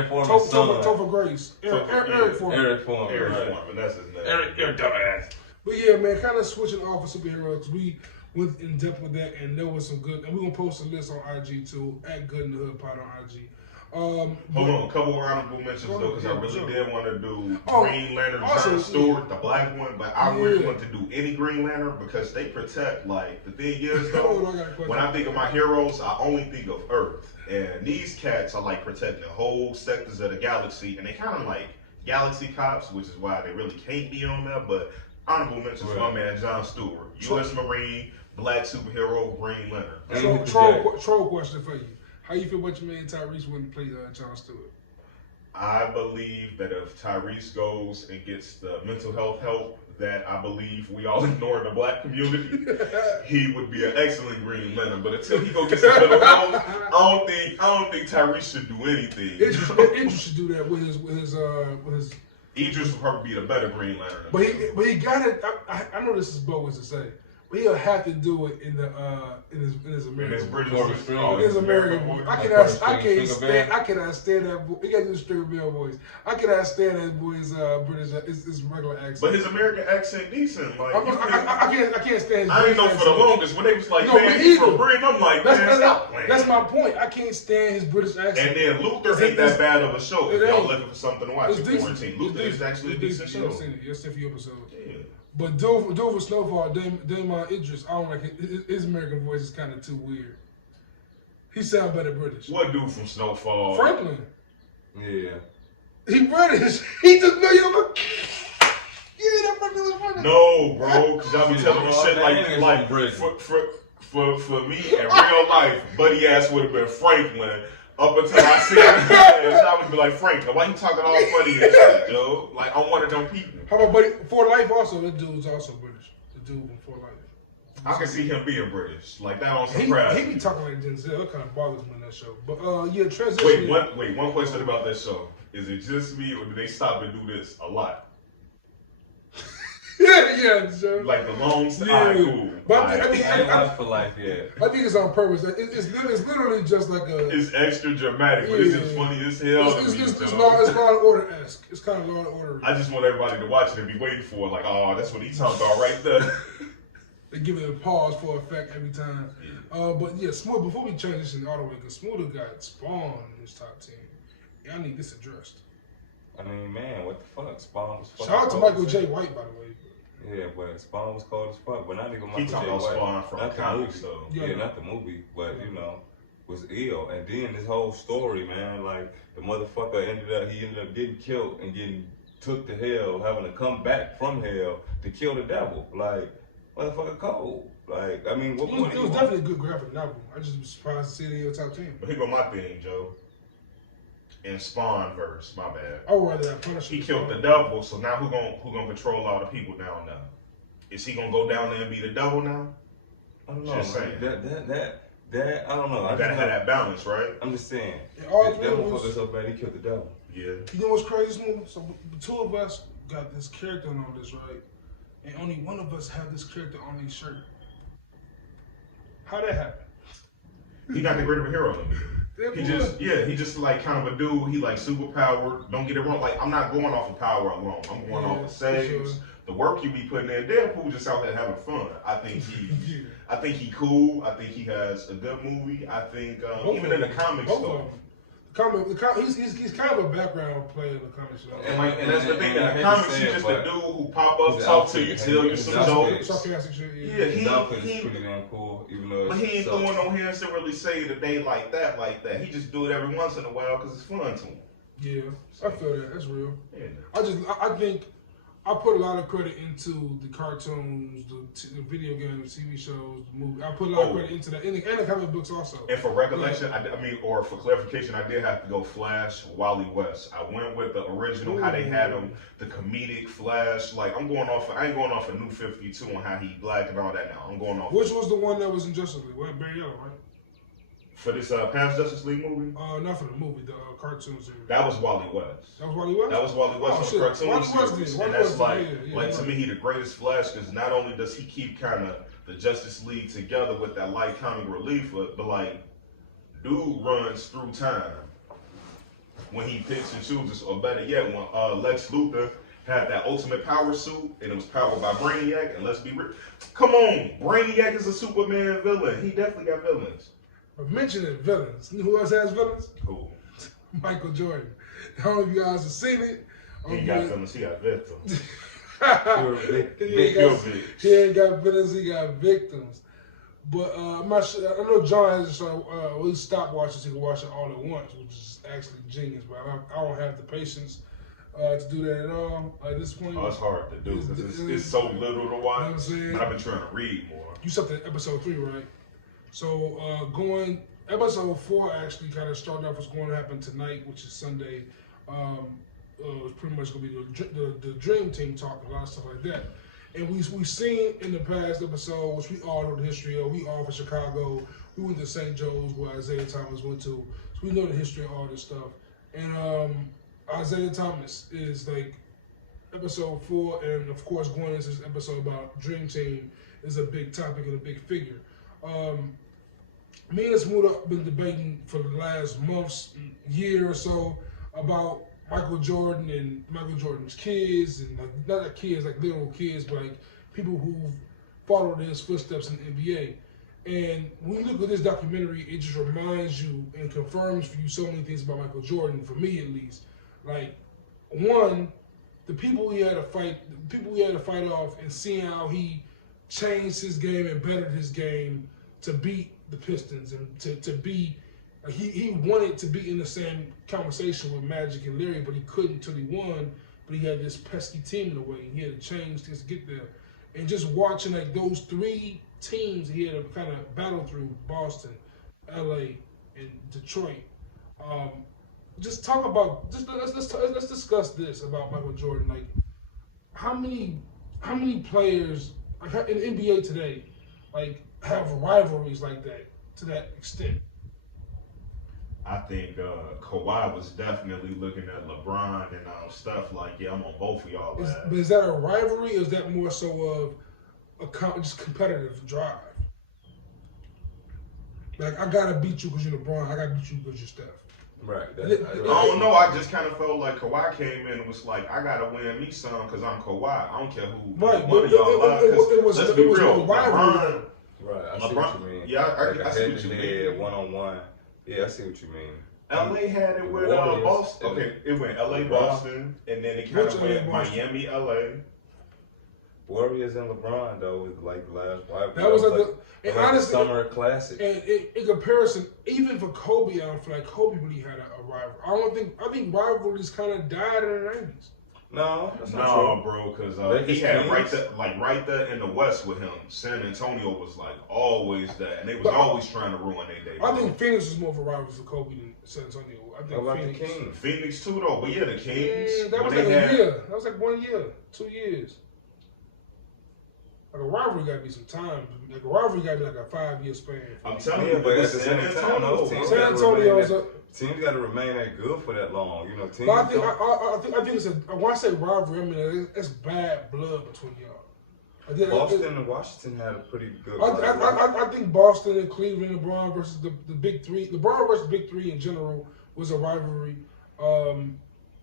Foreman's son. Topher Grace. Eric Foreman. Eric Foreman, that's his name. Eric, you're dumbass. But yeah, man, kind of switching off of superheroes. We went in depth with that, and there was some good. And we're gonna post a list on IG too, at Good in the Hood Pod on IG. Hold on, a couple of honorable mentions though, because I really did want to do Green Lantern, John Stewart, the black one, but I really want to do any Green Lantern because they protect. Like the thing is though, when I think of my heroes, I only think of Earth, and these cats are like protecting whole sectors of the galaxy, and they kind of like galaxy cops, which is why they really can't be on there. But honorable mentions for my man John Stewart, U.S. Marine, black superhero, Green Lantern. Troll question for you. How you feel about your man Tyrese when he played John Stewart? I believe that if Tyrese goes and gets the mental health help that I believe we all ignore in the black community, he would be an excellent Green Lantern. But until he go get some mental health, I don't think Tyrese should do anything. Idris should do that with his. Idris would probably be the better Green Lantern. But he got it. I know this is bogus to say. But he'll have to do it in his American voice. In his American voice. I cannot stand that voice. He got to do the Stringer Bell voice. I cannot stand that boy's British, his regular accent. But his American accent decent. Like I can't stand his I didn't know for the longest when they was like, man, he's from Britain. I'm like, man, stop playing. That's my point. I can't stand his British accent. And then Luther ain't that bad of a show. If y'all looking for something to watch in quarantine, Luther is actually a decent show. I've seen it. Yes, a few episodes. Yeah. But do for Snowfall, Damon Idris, I don't like it. His American voice is kind of too weird. He sounds better British. What dude from Snowfall? Franklin. Yeah. He British. He just know you're that Franklin was Franklin. No, bro, because y'all be telling me shit like for me in real life, buddy ass would have been Franklin. Up until I see him, I would be like, Franklin, why you talking all funny and shit, yo? Like, I'm one of them people. How about Buddy? For Life also, that dude's also British. The dude from For Life. I can see him being British. Like, that don't surprise me. He be talking like Denzel. It kind of bothers me in that show. But, yeah, transition. Wait, one question about that show. Is it just me, or do they stop and do this a lot? Yeah, sure. Like the long style. Alright, cool. But I mean, for life, yeah. I think it's on purpose. It's literally just like a. It's extra dramatic, but it's just funny as hell. It's Law and Order-esque. It's kind of Law and Order. I just want everybody to watch it and be waiting for it. Like, oh, that's what he's talking about right there. They give it a pause for effect every time. But yeah, Smooda. Before we transition all the way, because Smooda got Spawn in his top 10. I need this addressed. I mean, man, what the fuck? Spawn was fucking. Shout out to Michael Jay White, by the way. Yeah, but Spawn was cold as fuck. But not even Michael He talking Jay about White. Spawn from comics, though. Yeah, not the movie, but you know, was ill. And then this whole story, man, like the motherfucker ended up getting killed and getting took to hell, having to come back from hell to kill the devil. Like, motherfucker cold. Like, I mean, what it was definitely a good graphic novel. I just was surprised to see it in your top 10. But here go my thing, Joe. In Spawn verse, my bad. Oh, rather that Punisher. He killed the devil, so now who gonna control all the people down there? Is he gonna go down there and be the devil now? I don't know. Just saying. That I don't know. You gotta have that balance, right? I'm just saying. All the devil fucked us so bad, he killed the devil. Yeah. You know what's crazy, Smooth? So the two of us got this character on this, right? And only one of us had this character on his shirt. How that happen? He got the rid of a hero. He just like kind of a dude. He like super powered. Don't get it wrong. Like I'm not going off of power alone. I'm going off of saves. Sure. The work you be putting in. Deadpool just out there having fun. I think he cool. I think he has a good movie. I think even in the comics though. He's kind of a background player in the comics. And that's the thing. In the comics, he's just a dude who pop up, talk to you, tell you some jokes. Sarcastic shit. Yeah, he's pretty damn cool, even though. But he ain't throwing no hands to really say the day like that. He just do it every once in a while because it's fun to him. Yeah, I feel that. That's real. Yeah. I think I put a lot of credit into the cartoons, the video games, TV shows, the movie. I put a lot of credit into that, and the comic books also. And for recollection, or for clarification, I did have to go Flash, Wally West. I went with the original, how they had him, the comedic Flash. Like I ain't going off of New 52 on how he black and all that now. I'm going off. Which was the one that was in Justice League? Well, Barry Yellow, right? For this past Justice League movie? Not for the movie, the cartoon series. That was Wally West. That was Wally West? That was Wally West on the cartoon series. And that's like to me, he the greatest Flash because not only does he keep kind of the Justice League together with that light comic relief, but like, dude runs through time when he picks and chooses, or better yet, when Lex Luthor had that ultimate power suit and it was powered by Brainiac, and let's be real. Come on, Brainiac is a Superman villain. He definitely got villains. Mentioning villains. You know who else has villains? Who? Michael Jordan. I don't know if you guys have seen it. He ain't got villains, he got victims. He ain't got villains, he got victims. But I'm not sure. I know John has we stopped watching so he can watch it all at once, which is actually genius. But I don't have the patience to do that at all at this point. Oh, it's hard to do because it's so little to watch. You know what I'm saying? But I've been trying to read more. You stopped at episode 3, right? So episode 4 actually kind of started off what's going to happen tonight, which is Sunday. It's pretty much going to be the Dream Team talk, a lot of stuff like that. And we've seen in the past episode, which we all know the history of. We all from Chicago. We went to St. Joe's where Isaiah Thomas went to. So we know the history of all this stuff. And Isaiah Thomas is like episode 4, and of course going into this episode about Dream Team is a big topic and a big figure. Me and Smooda have been debating for the last months, year or so, about Michael Jordan and Michael Jordan's kids, and like not like kids, like little kids, but like people who've followed in his footsteps in the NBA. And when you look at this documentary, it just reminds you and confirms for you so many things about Michael Jordan, for me at least. Like, one, the people he had to fight off, and seeing how he changed his game and bettered his game to beat the Pistons, and to be, he wanted to be in the same conversation with Magic and Larry, but he couldn't until he won. But he had this pesky team in a way. He had to change things to get there. And just watching like those 3 teams he had to kind of battle through, Boston, LA, and Detroit. Just talk about, let's discuss this about Michael Jordan. Like, how many players like in the NBA today, like, have rivalries like that to that extent? I think Kawhi was definitely looking at LeBron and stuff like, yeah, I'm on both of y'all. But is that a rivalry, or is that more so of just competitive drive? Like, I gotta beat you because you're LeBron. I gotta beat you because you're Steph. Right. I don't know. I just kind of felt like Kawhi came in and was like, I gotta win me some because I'm Kawhi. I don't care who one of y'all love. Let's be real. LeBron. Right. I see what you mean. Yeah, I see what you mean. One-on-one. Yeah, I see what you mean. LA had it with Boston. Okay, it went LA, Boston, and then it kind of went Miami, LA. Warriors and LeBron though was like the last rivalry. That was like the honestly, summer classic. And in comparison, even for Kobe, I don't feel like Kobe really had a rivalry. I think rivalries kind of died in the 90s. No, bro, because he had right there in the West with him. San Antonio was like always that, and they was always trying to ruin their day. I think Phoenix was more of a rivalry for Kobe than San Antonio. I think Phoenix. The Kings? Phoenix too, though. But yeah, the Kings. Yeah, that was like a year. That was like 1 year, 2 years. Like a rivalry got to be some time. Like a rivalry got to be like a 5-year span. I'm telling you, but at the same time, San Antonio's teams got to remain that good for that long, you know. Teams. But I think it's when I say rivalry, I mean it's bad blood between y'all. Boston and Washington had a pretty good. I think Boston and Cleveland, LeBron versus the Big Three. LeBron versus the Big Three in general was a rivalry.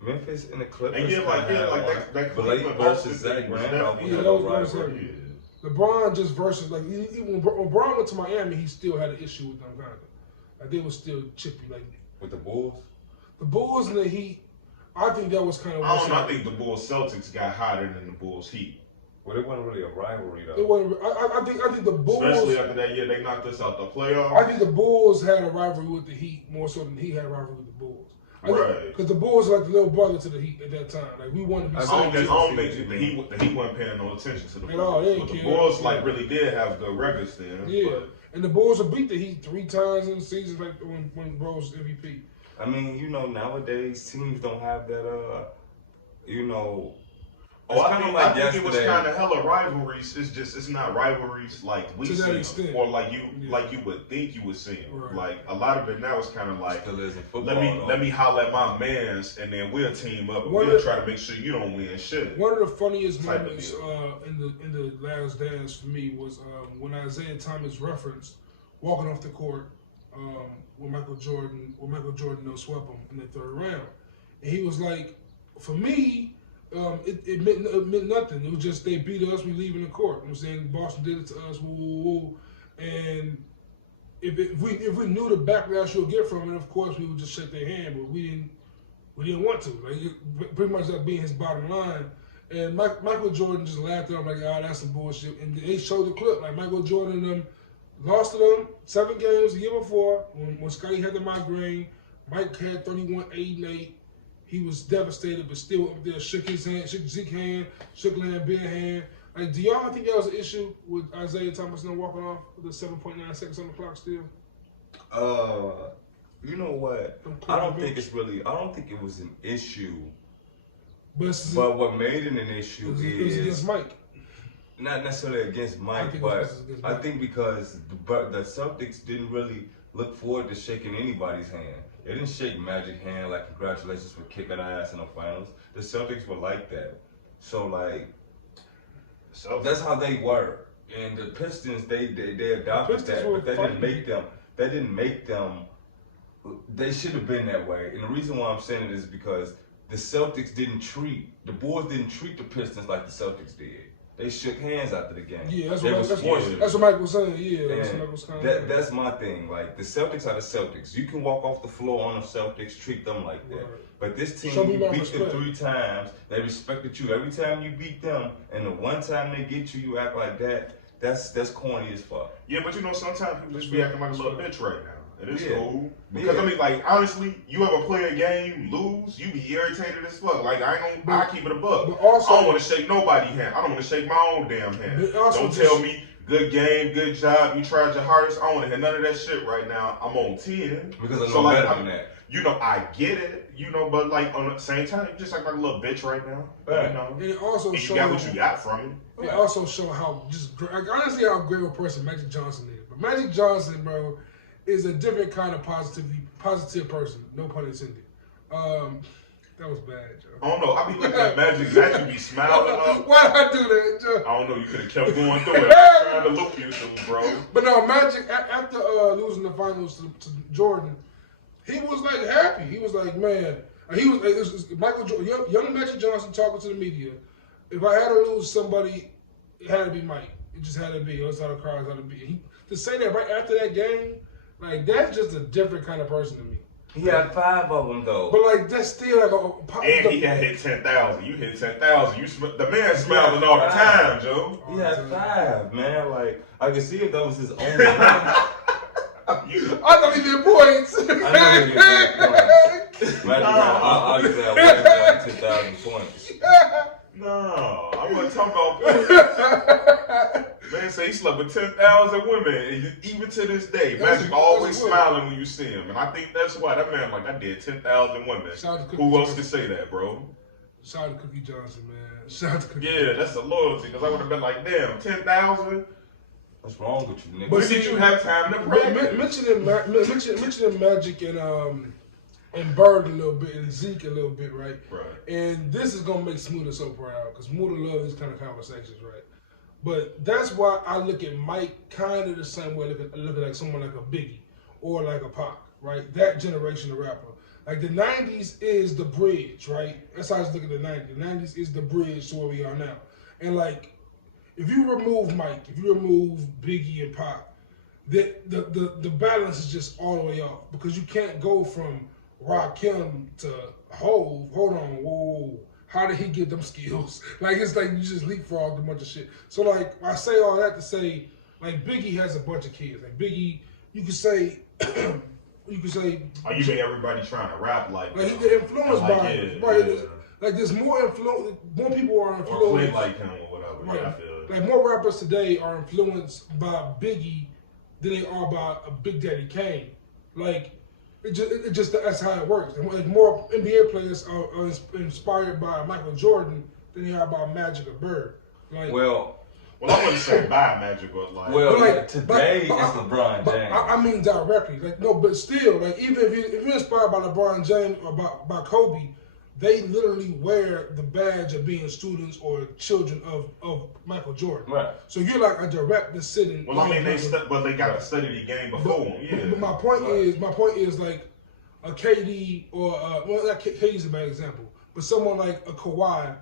Memphis and the Clippers. And that Blake versus Zach Randolph. Yeah, that was rivalry. LeBron just versus even when LeBron went to Miami, he still had an issue with them kind of. Like they were still chippy like. With the Bulls? The Bulls and the Heat, I think that was kind of. I think the Bulls Celtics got hotter than the Bulls Heat. Well, it wasn't really a rivalry though. It wasn't. I think the Bulls. Especially after that year, they knocked us out the playoffs. I think the Bulls had a rivalry with the Heat more so than the Heat had a rivalry with the Bulls. Right. Because the Bulls were like the little brother to the Heat at that time. Like we wanted to be. I don't think the Heat wasn't paying no attention to the Bulls. But the Bulls really did have good records then. Yeah, and the Bulls have beat the Heat 3 times in the season, like when Rose was MVP. I mean, nowadays teams don't have that. I think it was kind of hella rivalries. It's not rivalries like we see, or like you would think you would see. Right. Like a lot of it now is kind of like let me holler at my mans, and then we'll team up and we'll try to make sure you don't win shit. One of the funniest moments in the Last Dance for me was when Isaiah Thomas referenced walking off the court when Michael Jordan swept him in the 3rd round, and he was like, for me. It meant nothing. It was just they beat us, we leaving the court. I'm saying Boston did it to us, woo, woo, woo. And if we knew the backlash we would get from it, of course we would just shake their hand, but we didn't want to. Like pretty much that being his bottom line. And Michael Jordan just laughed at him like, that's some bullshit. And they showed the clip like Michael Jordan and them lost to them 7 games the year before when Scotty had the migraine. Mike had 31, 8, and 8. He was devastated, but still up there, shook his hand, shook Zeke's hand, shook Lamb Bear's hand. Like, do y'all think that was an issue with Isaiah Thomas walking off with the 7.9 seconds on the clock still? You know what? I don't think it was an issue. But what made it an issue is it was against Mike. Not necessarily against Mike, but I think because the Celtics didn't really look forward to shaking anybody's hand. They didn't shake Magic's hand like congratulations for kicking our ass in the finals. The Celtics were like that. So like that's how they were. And the Pistons they adopted that, but that didn't make them they should have been that way. And the reason why I'm saying it is because the Celtics the Bulls didn't treat the Pistons like the Celtics did. They shook hands after the game. Yeah, that's what Mike was saying. Yeah, that's what Mike was kind of that's my thing. Like, the Celtics are the Celtics. You can walk off the floor on the Celtics, treat them like that. Right. But this team, you beat them 3 times. They respected you every time you beat them. And the one time they get you, you act like that. That's corny as fuck. Yeah, but sometimes people just be acting like a little bitch right now. And it's cool. Because, I mean, like, honestly, you ever play a game, lose, you be irritated as fuck. Like, I keep it a buck. But also, I don't want to shake nobody's hand. I don't want to shake my own damn hand. Don't tell me, good game, good job, you tried your hardest. I don't want to hear none of that shit right now. I'm on 10. Because I know better than that. I get it, but, like, on the same time, you just act like a little bitch right now. Right. And it also you got what you got from it. It also show how, honestly, how great a person Magic Johnson is. But Magic Johnson, bro, is a different kind of positive person. No pun intended. That was bad, Joe. I don't know. I be looking at Magic. Magic be smiling up. Why did I do that, Joe? I don't know. You could have kept going through it. Trying to look you through, bro. But no, Magic, after losing the finals to Jordan, he was like happy. He was like, man, he was Michael Jordan, young Magic Johnson talking to the media. If I had to lose somebody, it had to be Mike. It just had to be. That's how the crowds had to be. To say that right after that game, like that's just a different kind of person to me. He had 5 of them though. But like that's still like and he had hit 10,000. You hit 10,000. The man smiling all the time, Joe. He had 5, man. Like I could see if that was his only one. I thought he did points. I know he did points. Magic obviously had way more than 10,000 points. No, I wasn't talking about points. Man say he slept with 10,000 women, and even to this day, Magic always smiling when you see him, and I think that's why that man like I did 10,000 women. Who else can say that, bro? Shout out to Cookie Johnson, man. Shout out to Cookie. Yeah, that's a loyalty because I would have been like, damn, 10,000. What's wrong with you, nigga? But did you have time to practice? Mentioning Magic and Bird a little bit and Zeke a little bit, right? Right. And this is gonna make Smooda so proud because Smooda loves these kind of conversations, right? But that's why I look at Mike kind of the same way. Look at like someone like a Biggie or like a Pac, right? That generation of rapper. Like the 90s is the bridge, right? That's how I was looking at the 90s. The 90s is the bridge to where we are now. And like, if you remove Mike, if you remove Biggie and Pac, the balance is just all the way off because you can't go from Rakim to Hove. Hold on, whoa. How did he get them skills? Like, it's like you just leapfrogged a bunch of shit. So, like, I say all that to say, like, Biggie has a bunch of kids. Like, Biggie, you could say... Oh, you mean everybody trying to rap like they're influenced by it. Right? Yeah. Like, there's more influence... More people are influenced... Or play like him or whatever. Right. Yeah, I feel it. Like, more rappers today are influenced by Biggie than they are by a Big Daddy Kane. Like... It just that's how it works. Like more NBA players are inspired by Michael Jordan than they are by Magic or Bird. Like, well, I wouldn't say by Magic, but like, today it's LeBron James. I mean directly, like no, but still, like even if you're inspired by LeBron James or by Kobe, they literally wear the badge of being students or children of Michael Jordan. Right. So you're like a direct descendant. Well, I mean, they got to study the game before them. Yeah. But my point is like a KD or not KD's a bad example, but someone like a Kawhi,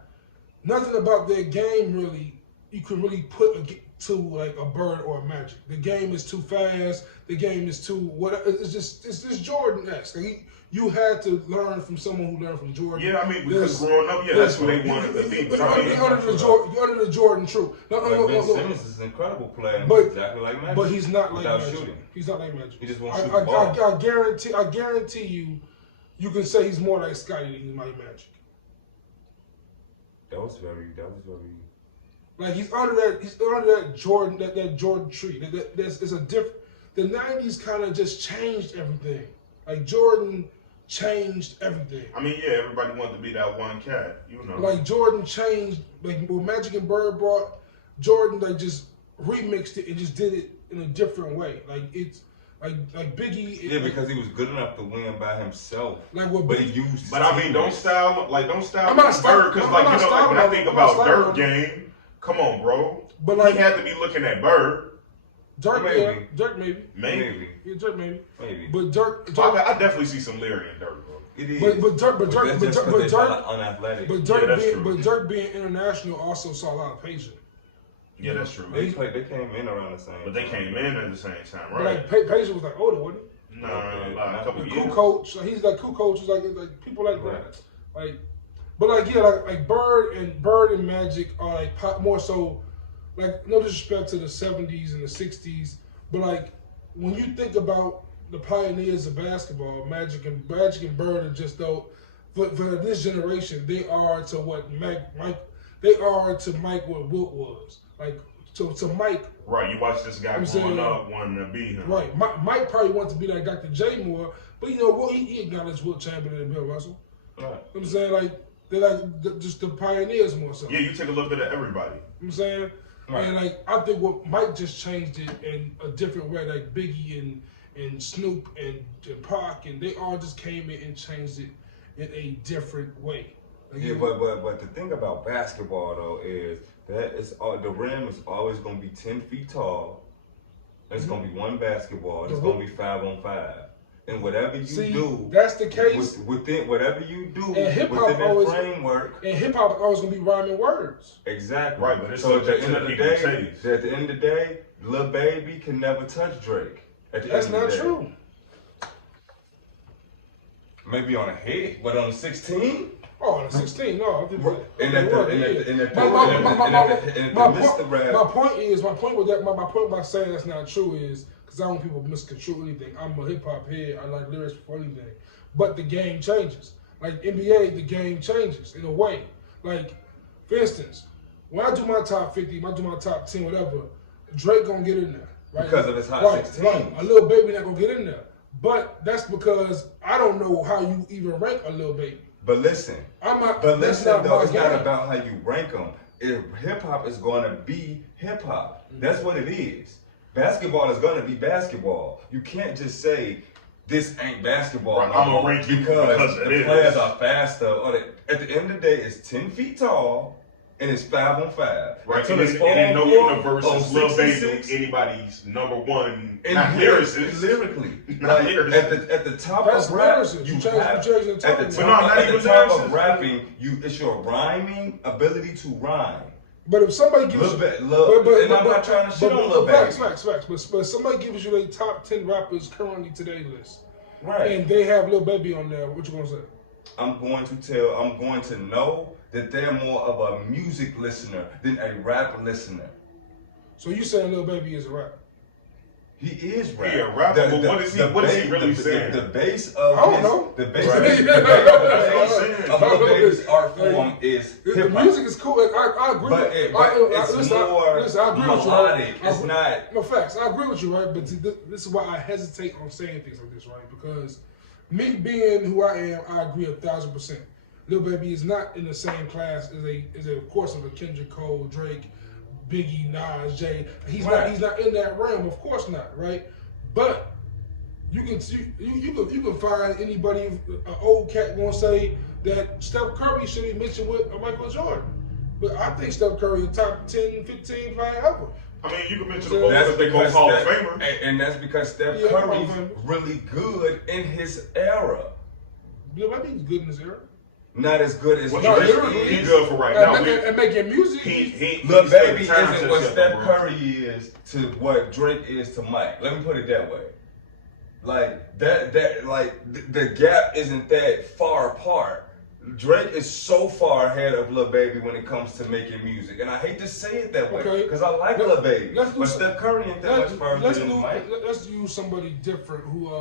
nothing about their game really you can really put to like a Bird or a Magic. The game is too fast. The game is too it's just Jordan-esque. Like, you had to learn from someone who learned from Jordan. Yeah, I mean, because growing up, that's who they wanted to be. But I mean, you're under the Jordan true. Ben Simmons is an incredible player, exactly like Magic. But he's not like Magic. Shooting. He's not like Magic. He just won't shoot the ball. I guarantee you can say he's more like Scotty than he's like Magic. That was very. Like he's under that Jordan that Jordan tree. It's a different. The '90s kind of just changed everything. Like Jordan changed everything. I mean, yeah, everybody wanted to be that one cat, you know. Like Jordan changed, like what Magic and Bird brought, Jordan like just remixed it and just did it in a different way. Like it's like Biggie. Yeah, because he was good enough to win by himself. Like what? But he used. But I mean, don't style I'm not Bird because like you know, like when I think about Dirk game, come on, bro. But like he had to be looking at Bird. Dirk, maybe. Yeah, Dirk maybe. Yeah, Dirk maybe. But Dirk I definitely see some Larry in Dirk, bro. It is. But Dirk unathletic. But Dirk being international also saw a lot of patience. Yeah, that's true. They came in around the same. But they came in at the same time, right? But like Patience was like older, wasn't he? No, a couple years. Cool coach. He's like cool coaches, like people like that. Like, but like yeah, like Bird and Magic are like more so. Like, no disrespect to the 70s and the 60s, but like when you think about the pioneers of basketball, Magic and Bird are just though for this generation, they are to what Mike what Wilt was. Like to Mike. Right, you watch this guy growing up wanting to be him. Right, Mike probably wanted to be like Dr. J more, but you know what? He acknowledged Wilt Chamberlain and Bill Russell. Right. You know what I'm saying? Like they're like just the pioneers more so. Yeah, you take a little bit of everybody. You know what I'm saying? Right. And like I think what Mike just changed it in a different way, like Biggie and Snoop and Pac, and they all just came in and changed it in a different way. Like, yeah, but the thing about basketball though is that the rim is always going to be 10 feet tall. It's going to be one basketball. It's going to be 5-on-5. And whatever you do, that's the case. Within whatever you do within that framework. And hip hop always gonna be rhyming words. Exactly. Right, but it's so at the end of the day, Lil Baby can never touch Drake. That's not true. Maybe on a hit, but on 16. Oh, on 16, no. My point by saying that's not true is. I don't want people to misconstrue anything. I'm a hip hop head. I like lyrics for anything. But the game changes. Like NBA, the game changes in a way. Like, for instance, when I do my top 50, when I do my top 10, whatever, Drake gonna get in there. Right? Because of his hot 16. Right. A Lil Baby not gonna get in there. But that's because I don't know how you even rank a Lil Baby. But listen. It's not about how you rank them. Hip hop is gonna be hip hop. That's what it is. Basketball is going to be basketball. You can't just say, this ain't basketball because the players are faster. At the end of the day, it's 10 feet tall and it's 5-on-5. Right, and in no universe is Lil Baby anybody's number one, not lyricist. Lyrically. At the top of rap, of rapping, it's your rhyming ability to rhyme. But if somebody gives you, and I'm not trying to shit on Lil Baby. Facts. But somebody gives you a top 10 rappers currently today list, right? And they have Lil Baby on there. What you gonna say? I'm going to know that they're more of a music listener than a rap listener. So you saying Lil Baby is a rapper? He is rap. Yeah, rapper. But what is he really saying? The base of I don't know. The base of Lil Baby's art form is hip hop. The music is cool. I agree. But it's more melodic. It's not. No facts. I agree with you, right? But this is why I hesitate on saying things like this, right? Because me being who I am, I agree 1,000%. Lil Baby is not in the same class as of course, of a Kendrick Cole, Drake, Biggie, Nas, Jay. He's not in that realm, of course not, right? But you can find anybody, an old cat gonna say that Steph Curry should be mentioned with Michael Jordan. But I think Steph Curry is top 10, 15 player ever. I mean, you can mention the both they go Hall of Famer. And that's because Steph Curry's really good in his era. Lil Baby's good in his era. Not as good as He's good for right now. And making music. Lil Baby isn't what Steph Curry is to what Drake is to Mike. Let me put it that way. Like the gap isn't that far apart. Drake is so far ahead of Lil Baby when it comes to making music, and I hate to say it that way because I like Lil Baby, but Steph Curry ain't that much further than Mike. Let's use somebody different who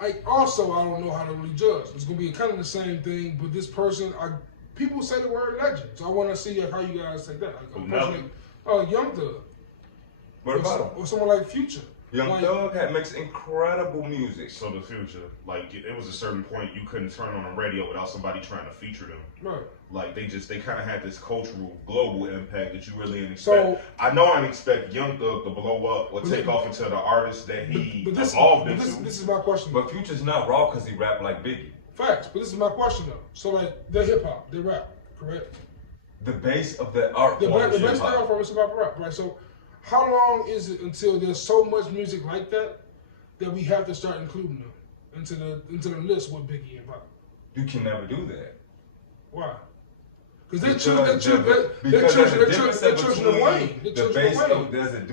I don't know how to really judge. It's gonna be kind of the same thing, but this person, people say the word legend, so I want to see how you guys take that. Like Young Thug. What about him? Or someone like Future. Young Thug makes incredible music. So the Future, like it was a certain point you couldn't turn on the radio without somebody trying to feature them. Right. Like they kind of had this cultural, global impact that you really didn't expect. So, I know I didn't expect Young Thug to blow up or take off into the artist that he evolved into. This is my question. But Future's not raw because he rapped like Biggie. Facts. But this is my question though. So like they're hip hop, they rap, correct? The base of the art form is hip hop. The base of the art form is hip hop rap, right? So how long is it until there's so much music like that we have to start including them into the list with Biggie and Pop? You can never do that. Why? Because they're children of Wayne.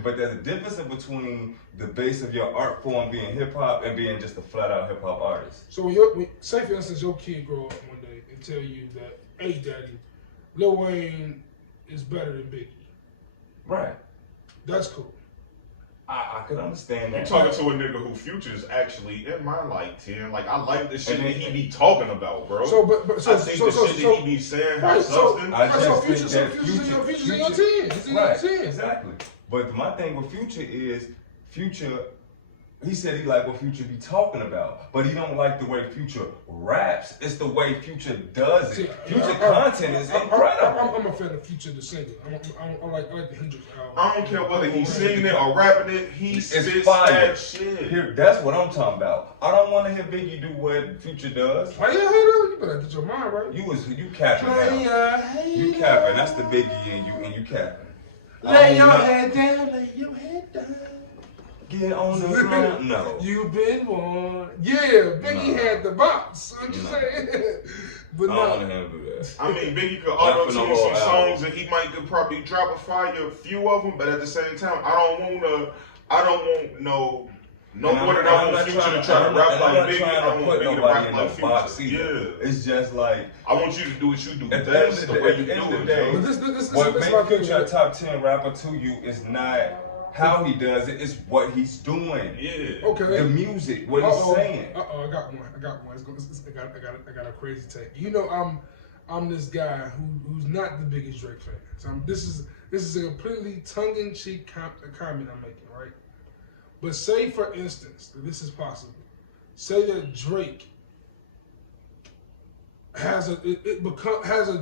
But there's a difference between the base of your art form being hip hop and being just a flat out hip hop artist. So say for instance your kid grow up one day and tell you that, hey daddy, Lil Wayne is better than Biggie. Right. That's cool. I could understand that. You're talking to a nigga who Future's actually in my 10. Like I like the shit that he be talking about, bro. I think the shit that he be saying has substance. Future's in your 10. He's in your 10. Exactly. But my thing with Future is Future He said he like what Future be talking about, but he don't like the way Future raps. It's the way Future does it. Future content is incredible. I'm a fan of Future the singer. I like the Hendrix album. I don't care whether he's singing it or rapping it. He spits that shit. Here, that's what I'm talking about. I don't want to hear Biggie do what Future does. Why you better get your mind right. You capping now. You capping. That's the Biggie in you, and you capping. Lay your head down. Lay your head down. Get on the ground. No. You've been warned. Yeah, Biggie had the box. What you saying? But I don't want him to do that. I mean, Biggie could auto-tune some songs and he could probably drop a few of them, but at the same time, I don't want more than I want Future to try to rap like Biggie. I don't want Biggie to rap like Future. Yeah. It's just like, I want you to do what you do. At the end of the day, what makes Future a top 10 rapper to you is not how he does it, it's what he's doing. Yeah. Okay. The music, what he's saying. I got one. I got a crazy take. You know, I'm this guy who's not the biggest Drake fan. So this is a completely tongue-in-cheek comment I'm making, right? But say, for instance, that this is possible. Say that Drake has a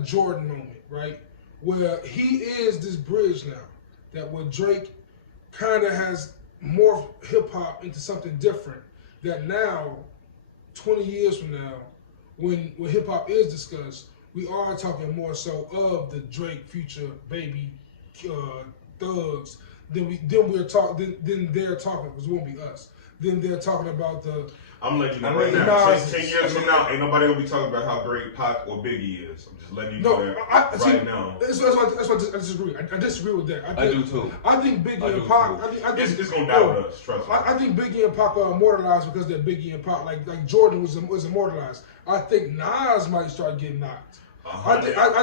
Jordan moment, right? Where he is this bridge now. That where Drake kind of has morphed hip-hop into something different. That now, 20 years from now, when hip-hop is discussed, we are talking more so of the Drake, Future, Baby, Thugs. Then they're talking, because it won't be us. Then they're talking about the... I'm letting you know right now. 10 years from now, ain't nobody gonna be talking about how great Pac or Biggie is. I'm just letting you know that right now. That's why I disagree. I disagree with that. I do too. I think Biggie and Pac. It's gonna die with us. Trust me. I think Biggie and Pac are immortalized because they're Biggie and Pac. Like Jordan was immortalized. I think Nas might start getting knocked. I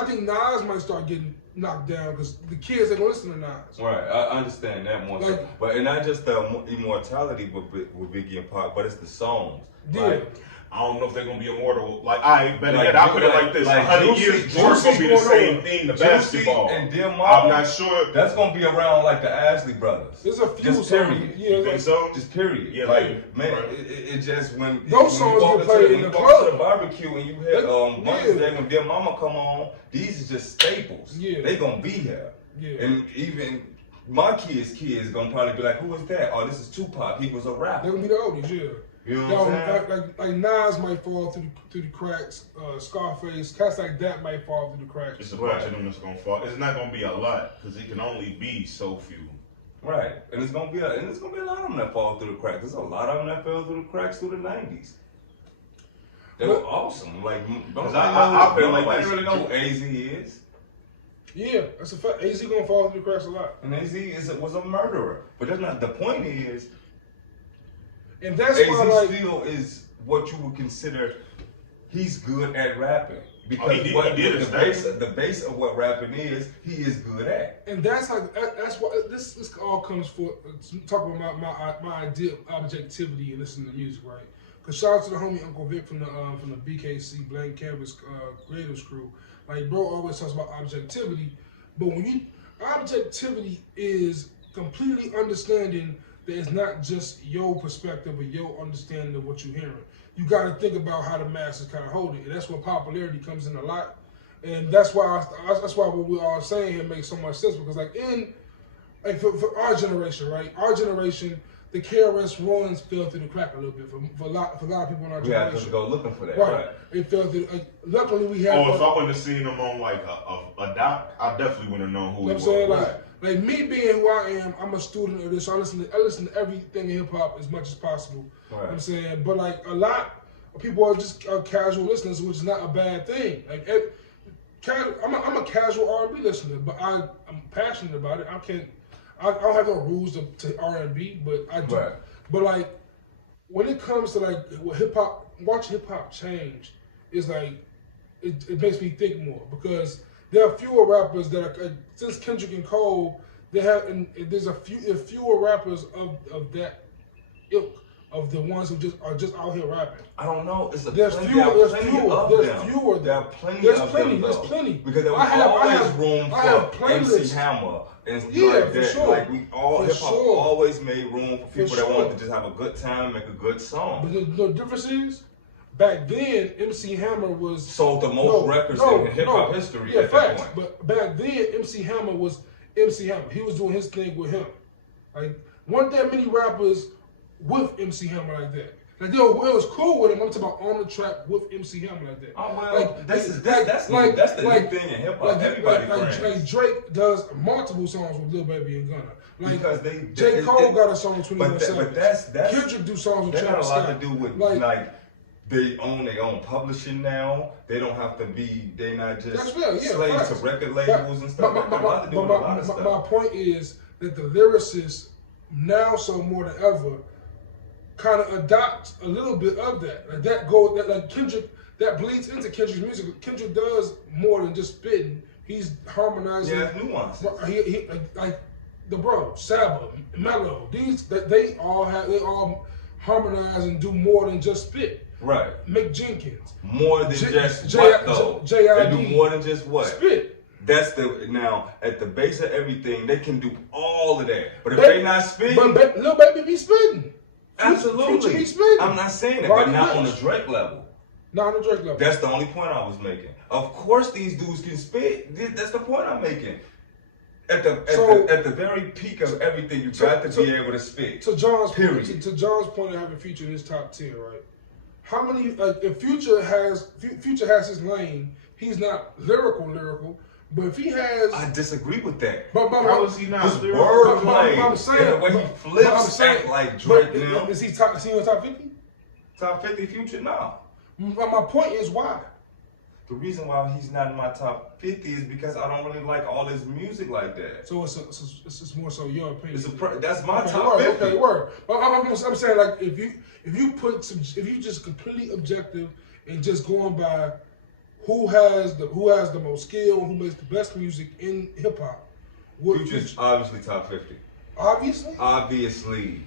think Nas might start getting knocked down because the kids ain't gonna listen to Nas. Right, I understand that more. So. But and not just the immortality with Biggie and Pac, but it's the songs. Yeah. Like, I don't know if they're gonna be immortal. Like, I put it like this: 100 years, Jordan's gonna be the same thing. The basketball, and Dear Mama, I'm not sure that's gonna be around like the Ashley brothers. There's a few just songs. Period. Yeah, you think so? Just period. Yeah, like man, right. it just when those songs get played in the club, to the barbecue, and you hear Mother's Day when Dear Mama come on. These is just staples. Yeah, they gonna be here. Yeah, and even my kids gonna probably be like, who is that? Oh, this is Tupac. He was a rapper. They're gonna be the oldies. Yeah. You know what I'm saying? Like Nas might fall through the cracks. Scarface, cats like that might fall through the cracks. It's a bunch of them that's gonna fall. It's not gonna be a lot because it can only be so few. Right, and it's gonna be a lot of them that fall through the cracks. There's a lot of them that fell through the cracks through the '90s. They were awesome. Like, I feel like nobody really know who AZ is. Yeah, that's a fact. AZ gonna fall through the cracks a lot. And AZ was a murderer, but that's not the point. Is. And that's AZ why, still is what you would consider he's good at rapping. Because the base of what rapping is, he is good at. And that's why this all comes for talking about my idea of objectivity and listening to music, right? Because shout out to the homie Uncle Vic from the BKC Blank Canvas Creators Crew. Like, bro always talks about objectivity, but objectivity is completely understanding that it's not just your perspective or your understanding of what you're hearing. You got to think about how the masses kind of hold it, and that's where popularity comes in a lot. And that's why what we're all saying here makes so much sense, because for our generation, right? Our generation, the KRS-Ones fell through the crack a little bit for a lot of people in our generation. We have to go looking for that, right? It fell through. Luckily, we have. If I wouldn't have seen them on like a doc, I definitely wouldn't have known who he was. You know what I'm saying? Like me being who I am, I'm a student of this. So I listen to everything in hip hop as much as possible. Right. You know what I'm saying? But like a lot of people are just casual listeners, which is not a bad thing. Like I'm a casual R&B listener, but I'm passionate about it. I don't have no rules to R&B, but I do. Right. But like when it comes to like hip hop, watching hip hop change is like it makes me think more, because there are fewer rappers that are since Kendrick and Cole. There's fewer rappers of that ilk of the ones who are just out here rapping? I don't know. There's plenty of them. There are plenty of them. There's plenty. Because there was always room for MC Hammer and like that. Sure. Like hip hop always made room for people that wanted to just have a good time, make a good song. But the difference is, back then MC Hammer was sold the most records in hip hop history at that point. But back then MC Hammer was MC Hammer. He was doing his thing with him. Like, weren't there many rappers with MC Hammer like that? Like, it was cool with him. I'm talking about on the track with MC Hammer like that. Oh, well, like, that's the new thing in hip hop. Everybody like Drake does multiple songs with Lil Baby and Gunna. Like, because J. Cole got a song with 21 Savage. But that's Kendrick do songs with that Travis got a Scott. lot to do with like they own their own publishing now. They don't have to be. They're not just slaves to record labels and stuff. That got a lot to do with a lot of stuff. My point is that the lyricists now, so more than ever, kind of adopt a little bit of that. Like like Kendrick, that bleeds into Kendrick's music. Kendrick does more than just spitting. He's harmonizing. Yeah, nuances. He like the bro, Saba, Mello. They all harmonize and do more than just spit. Right. Mick Jenkins. More than just what though? They do more than just what? Spit. That's now at the base of everything. They can do all of that, but if they not spitting, but Lil Baby be spitting. Absolutely. I'm not saying that, but not on the Drake level. Not on the Drake level. That's the only point I was making. Of course, these dudes can spit. That's the point I'm making. At the very peak of everything, you got to be able to spit. To John's point of having Future in his top 10, right? How many? If Future has his lane, he's not lyrical. But if he has, I disagree with that. But how is he not? His wordplay and the way he flips act like Drake now. Is he in the top 50? Top 50 Future? No. My point is why. The reason why he's not in my top 50 is because I don't really like all his music like that. So it's more so your opinion. That's my top 50. Okay, word. I'm saying, like, if you just completely objective and just going by who has the most skill, who makes the best music in hip hop, Future's obviously top 50. Obviously.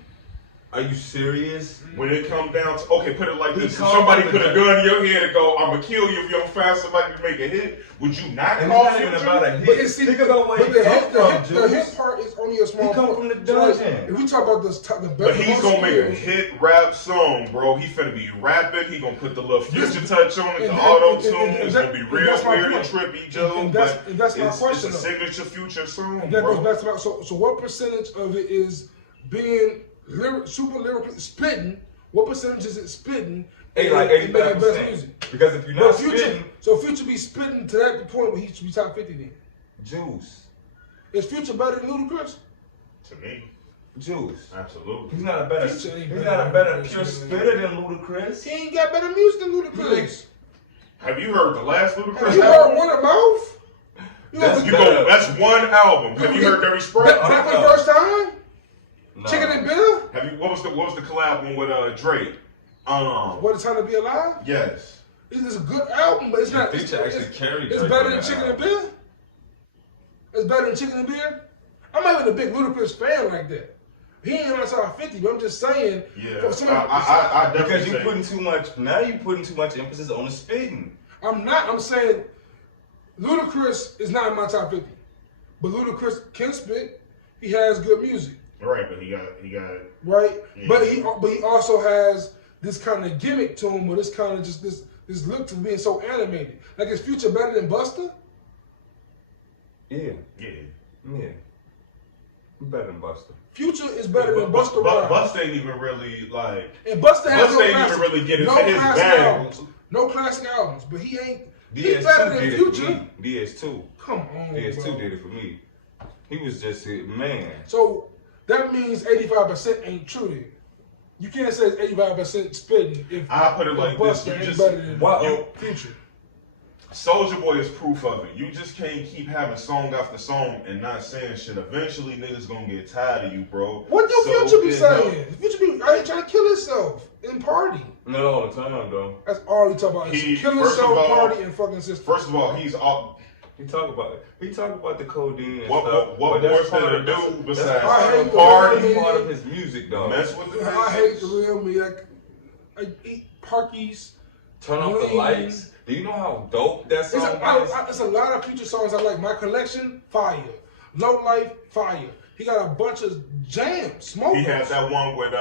Are you serious? When it comes down to, okay, put it like this. If somebody put a gun in your head and go, I'm going to kill you if you don't find somebody to make a hit, would you not call Future? It's not even about a hit. Think about where he come from, the hit part is only a small part. He come from the dungeon. If we talk about the best, but he's going to make a hit rap song, bro. He finna be rapping. He going to put the little Future touch on it, the auto-tune. It's going to be real weird and trippy, Joe. And that's my question. It's a signature Future song, and that goes back to so what percentage of it is being super lyrically spitting? What percentage is it spitting? Like 85%. Because if you're not spitting, Future be spitting to that point where he should be top 50 then. Juice. Is Future better than Ludacris? To me, Juice. Absolutely. He's not a better pure spitter than Ludacris. He ain't got better music than Ludacris. Have you heard the last Ludacris? Have you heard Word of Mouth? That's one album. Have you heard Dirty Sprite? That was the first time? No. Chicken and Bill? What was the collab one with Drake? What a Time to Be Alive? Yes. It's a good album, but it's not. Future actually carried. It's better than Chicken and Bill. It's better than Chicken and Beer. I'm not even a big Ludacris fan like that. He ain't in my top 50, but I'm just saying. Yeah. I definitely. Because you putting too much. Now you putting too much emphasis on the spitting. I'm not. I'm saying Ludacris is not in my top 50, but Ludacris can spit. He has good music. Right, but he got right. Yeah. But he also has this kind of gimmick to him, or this kind of just this look to being so animated. Like, is Future better than Busta? Yeah. Better than Busta. Future is better than Busta Rhymes. Busta ain't even really like. And Busta ain't even really getting his bag. No classic albums, but he ain't. DS2 better than did Future. It for me. DS2. Come on, DS2 bro. did it for me. He was just a man. So that means 85% ain't true then. You can't say it's 85% spitting if I put it like this. You just better than Future. Soulja Boy is proof of it. You just can't keep having song after song and not saying shit. Eventually, niggas gonna get tired of you, bro. What do Future be saying? Future be out here trying to kill himself and party. Not all the time, though. That's all he talk about. Kill himself, party, and fucking sister. First of all, He talk about the codeine and what stuff. more is there to do besides party? That's part of his music, though. Mess with the I hate the real me. I eat Parkies. Turn off the lights. Do you know how dope that song is? It's a lot of Future songs I like. My Collection, fire. Low Life, fire. He got a bunch of jams, smokers. He had that one with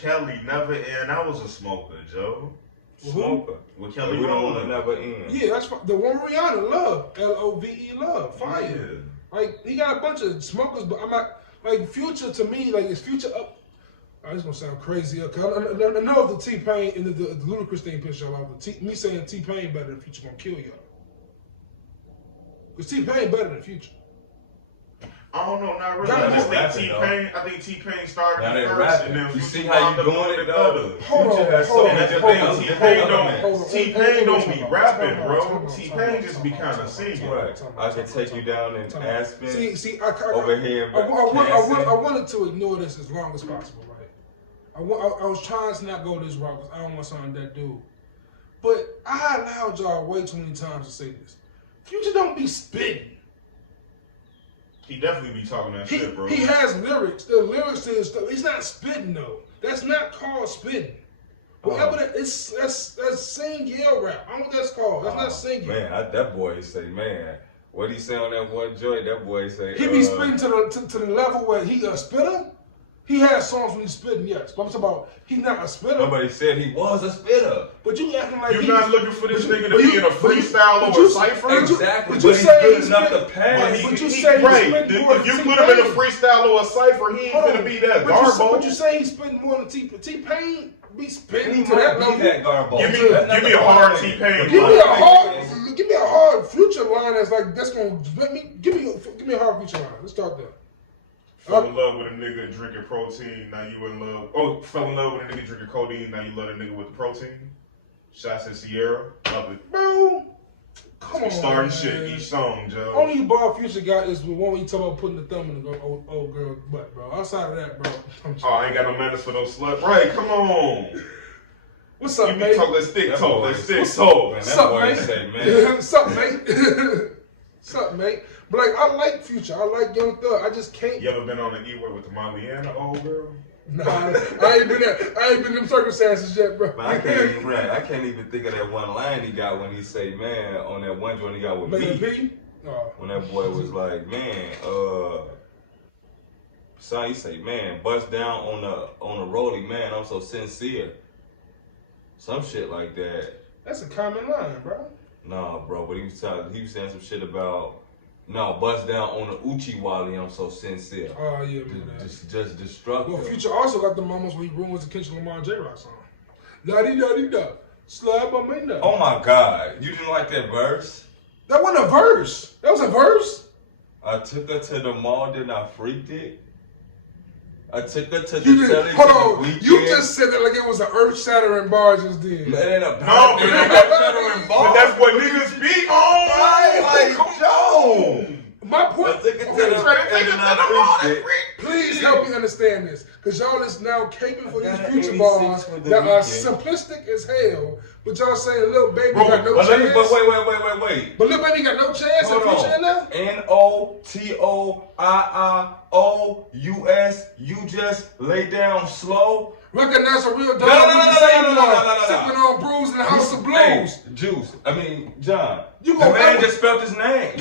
Kelly, Never End. I was a smoker, Joe. Smoker. With Kelly, we don't want to never end. Yeah, that's the one Rihanna, Love. Love, Love, fire. Yeah. Like, he got a bunch of smokers, but I'm not, like, Future to me, like, is Future up? Oh, this gonna sound crazy. I know if the T-Pain and the Ludacris thing pissed y'all off. Me saying T-Pain better than Future gonna kill y'all. Because T-Pain better than Future. I don't know, not really. I think T-Pain started first, and then you see how you doing it though? T-Pain don't be rapping, bro. T-Pain just be kind of singing. Right. I can take you down in Aspen. See, over here. I wanted to ignore this as long as possible, right? I was trying to not go this route because I don't want something that dude. But I allowed y'all way too many times to say this. Future don't be spitting. He definitely be talking that shit, bro. He has lyrics. The lyrics to his stuff. He's not spitting though. That's not called spitting. Whatever that's sing yell rap. I don't know what that's called. That's not singing. Man, that boy say, man, what he say on that one joint? That boy say he be spitting to the level where he a spitter. He has songs when he's spitting, yes. But I'm talking about he's not a spitter. Nobody said he was a spitter. But you acting like you're not looking for this nigga to be in a freestyle or a cipher. Exactly. But he's good enough to pass. But you say right. If you put him in a freestyle or a cipher, he ain't gonna be that garbo. But you say he's spitting more than T-Pain be spitting he to that level. That garbo. Give me a hard T-Pain. Give me a hard Future line that's like that's gonna give me a hard Future line. Let's start there. Fell in love with a nigga drinking protein, now you in love. Oh, fell in love with a nigga drinking codeine, now you love a nigga with the protein. Shots at Sierra, love it. Bro, come on. Starting shit, each song, Joe. Only bar Future got is the one where you talk about putting the thumb in the old girl's butt, bro. Outside of that, bro. I ain't got no manners for no slut. Right, come on. What's up, you mate? Talk that stick talk, that stick talk. What's up, mate? What's up, mate? What's up, mate? But like, I like Future. I like Young Thug. I just can't. You ever been on an E-word with the Maliana old girl? Nah, I ain't been there. I ain't been in them circumstances yet, bro. Man, I can't even think of that one line he got when he say, man, on that one joint he got with me. When that boy was like, man, son, he say, man, bust down on the rolling, man, I'm so sincere. Some shit like that. That's a common line, bro. Nah, bro, but he was saying some shit about, no, bust down on the Uchi Wally, I'm so sincere. Oh, yeah, man. Just destructive. Well, Future also got the moments where he ruins the Kendrick Lamar J-Rock song. La-di-da-di-da. Slide my man up. Oh, my God. You didn't like that verse? That wasn't a verse. That was a verse? I took her to the mall, then I freaked it. I took her to the telly. Hold on, you just said that like it was an earth-shattering bar just then. It ain't a earth-shattering bar. But that's what niggas be on. Like, Joe. My point. Please help me understand this, because y'all is now caping for these Future bars that are simplistic as hell. But y'all saying Lil Baby got no chance. But wait. But Lil Baby got no chance in Future in there? NOTOIOUS, you just lay down slow. Recognize a real dog. No. Sipping on brews in the House of Blues. Hey, John. The man just spelled his name.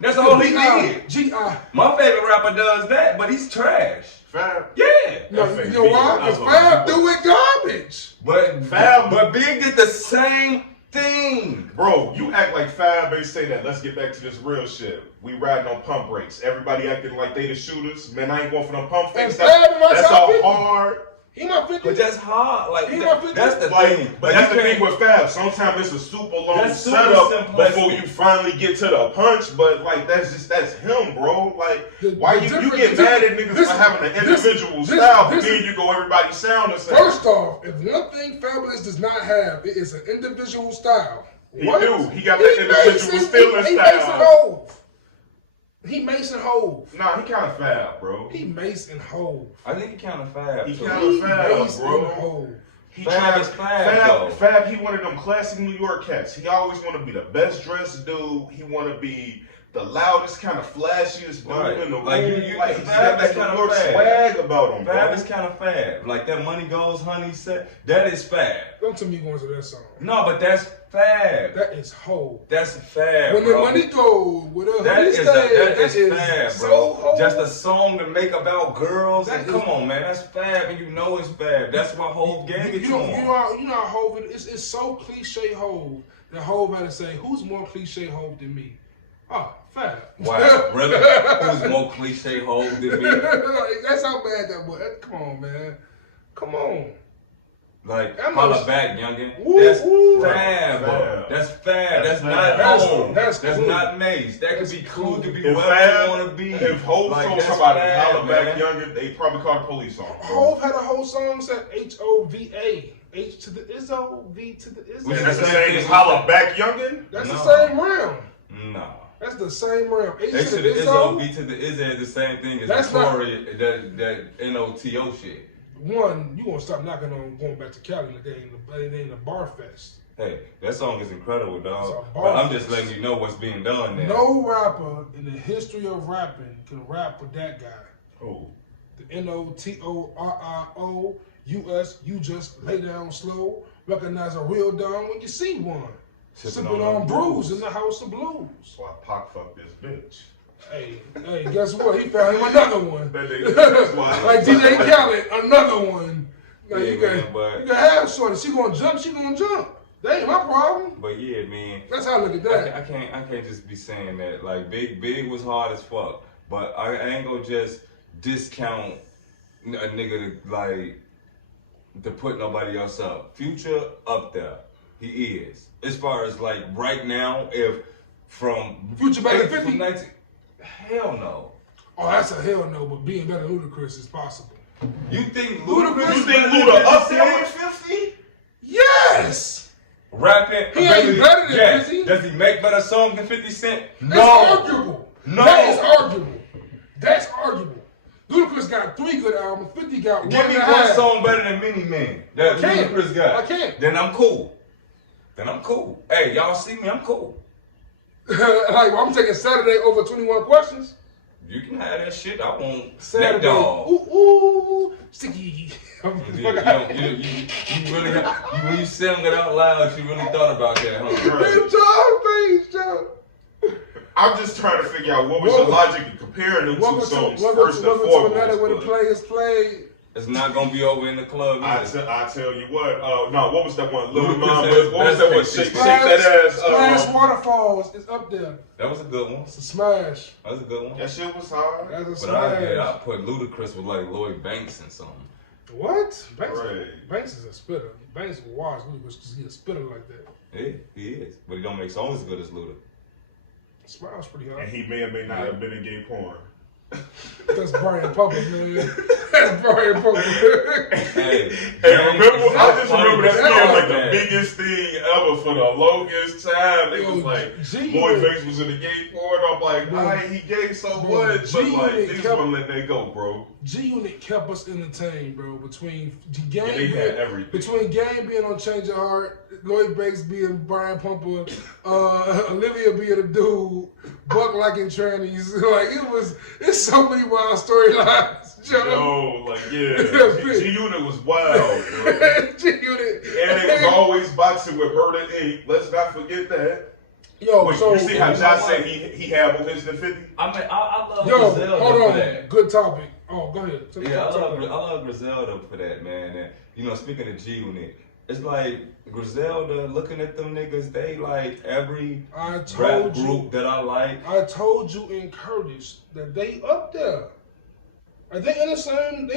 That's all he did. G.I. My favorite rapper does that, but he's trash. Fab? Yeah. No, you know why? Because Fab do it garbage. But Big did the same thing. Bro, you act like Fab ain't say that. Let's get back to this real shit. We riding on pump brakes. Everybody acting like they the shooters. Man, I ain't going for them pump fakes. That's all hard. He not 50. But that's hard. Like, that's the thing. But that's the thing with Fab. Sometimes it's a super long setup before you finally get to the punch. But like that's him, bro. Like why you get mad at niggas for having an individual style, but then you go everybody sound the same. First off, if one thing Fabulous does not have, it is an individual style. He do. He got that individual stealing style. He Mason Hove. Nah, he kind of Fab, bro. He Mason Hove. I think he kind of Fab. He kind of Fab, bro. Hove. Fab is Fab. Fab, he one of them classic New York cats. He always want to be the best dressed dude. He want to be the loudest, kind of flashiest dude in the room. Like he got that kind New York of swag about him, Fab bro. is kind of Fab. Like that Money Goes Honey said, that is Fab. Don't tell me you going to that song. No, but that's Fab. That is Hov. That's Fab, when bro. The money goes, with a that is Fab, so bro. Hov. Just a song to make about girls. And come on, man, that's Fab, and you know it's Fab. That's why Hov gave it to him. You know how Hov it's so cliche Hov that Hov had to say, who's more cliche Hov than me? Oh, Fab. Wow, really? Who's more cliche Hov than me? That's how bad that was. Come on, man. Come on. Like, holla back, youngin. Woo, that's woo. Fab, bro. That's Fab. That's not Hov. That's not Mace. That could be cool. It could be whatever you want to be. If Hov told somebody to holla back, youngin, they probably called the police on him. Hov had a whole song said H-O-V-A. H to the Izzo, V to the Izzo. Is that the same as holla back, youngin? That's the same realm. No. That's the same realm. H to the Izzo, V to the Izzo is the same thing as Notori, that N-O-T-O shit. One, you gonna stop knocking on going back to Cali like they ain't a bar fest. Hey, that song is incredible, dog. But I'm just letting you know what's being done there. No rapper in the history of rapping can rap with that guy. Oh. The N-O-T-O-R-I-O-U-S, you just lay down slow, recognize a real dog when you see one. Sipping on brews in the house of blues. That's why Pac fucked this bitch. Hey, guess what? He found him another one. That's why. Like DJ Khaled, another one. Like you can have shorty. She gonna jump. That ain't my problem. But yeah, man. That's how I look at that. I can't just be saying that. Like Big was hard as fuck. But I ain't gonna just discount a nigga to put nobody else up. Future up there. He is. As far as like right now, if from Future better than 50? 19, hell no. Oh, that's a hell no, but being better than Ludacris is possible. You think Ludacris? You think Luda up there with 50? Yes! Rapping? He ain't better than yes. 50. Does he make better songs than 50 Cent? No. That's arguable. No. That is arguable. That's arguable. Ludacris got 3 good albums, 50 got 1 Give me one song better than Many Men that Ludacris got. I can't. Then I'm cool. Hey, y'all see me? I'm cool. Like, I'm taking Saturday over 21 Questions. You can have that shit. I want Saturday. Dog. Ooh, sticky. You really, when you sang it out loud, you really thought about that, huh? Good job. I'm just trying to figure out what was your logic in comparing them two songs first and foremost. Where the players played. It's not gonna be over in the club. I tell you what. No, what was that one? Lil Mom. What was that one? Shake that ass. Smash Waterfalls is up there. That was a good one. It's a smash. That was a good one. That shit was hard. That's a but smash. I put Ludacris with like Lloyd Banks and something. What? Right. Banks is a spitter. Banks will watch Ludacris because he's a spitter like that. Yeah, he is. But he don't make songs as good as Luda. Smile's pretty hard. And he may or may not have been in gay porn. That's Brian Pumper, man. That's Brian Pumper. Hey, remember? I just remember that being like the biggest thing ever for the longest time. It was like Lloyd Banks was in the gay porn. I'm like, alright, he gay so much, but like niggas won't let that go, bro. G-Unit kept us entertained, bro. Between Game being on Change Your Heart, Lloyd Banks being Brian Pumper, Olivia being a dude, Buck liking trannies. Like it's so many wild storylines, Joe. Yo, like G-Unit was wild, bro. G-Unit. And it was always boxing with Murder Inc. Let's not forget that. Yo, wait, so you see how Josh said he had more hits than 50? I love Griselda hold on. For that. Good topic. Oh, go ahead. I love Griselda for that, man. And speaking of G-Unit, it's like Griselda looking at them niggas, they like every rap group that I like. I told you in Curtis that they up there. Are they in the same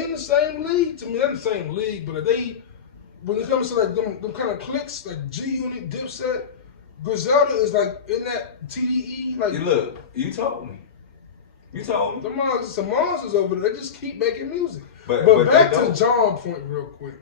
league? To me, they're in the same league, but are they, when it comes to like them kind of cliques, like G-Unit, Dipset, Griselda is like in that TDE, like look, you told me. The monsters over there, they just keep making music. But back to John's point real quick.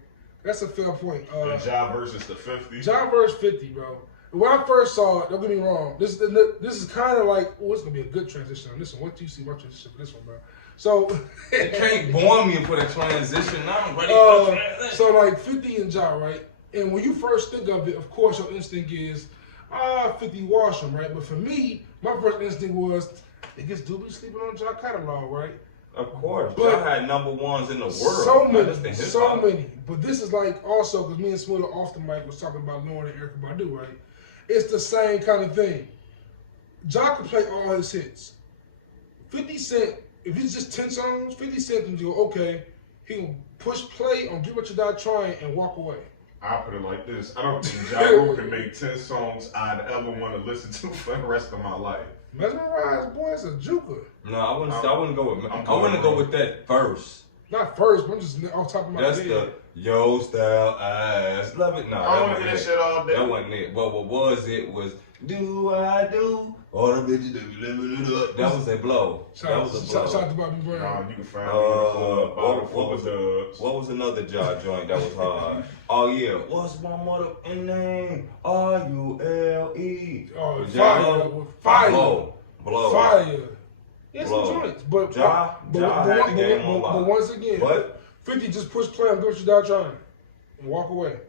That's a fair point. the Ja versus the 50. Ja versus 50, bro. when I first saw it, don't get me wrong. This is kind of like, it's gonna be a good transition on this one. What do you see? What transition for this one, bro? So you can't bore me for the transition. Now I'm ready for the transition. So like 50 and Ja, right? And when you first think of it, of course your instinct is, 50 wash him, right? But for me, my first instinct was, I guess do be sleeping on Ja catalog, right? Of course, but Ja had number ones in the world. So many. But this is like also because me and Smooda off the mic was talking about Lauren and Erykah Badu, right? It's the same kind of thing. Ja can play all his hits. 50 Cent, if it's just 10 songs, 50 Cent can go, okay, he can push play on Get What You Die Trying and walk away. I'll put it like this. I don't think Ja Rule can make 10 songs I'd ever want to listen to for the rest of my life. Mesmerized, boy, it's a juker. No, I wouldn't go with. I wouldn't go with that first. Not first, but I'm just off top of my head. That's the yo style ass love it. No, I want to hear that shit all day. That wasn't it. But what was it was do I do all the bitches do. That was a blow. That was a blow. Shout out to Bobby Brown. Nah, you can find me what was another Ja joint that was hard? Oh yeah, what's my mother in name? R-U-L-E. Oh, fire. Blow. Fire. Yeah, some joints. But Ja had the game on lock. But once again, what? 50 just push play on Get What You Die Trying and walk away.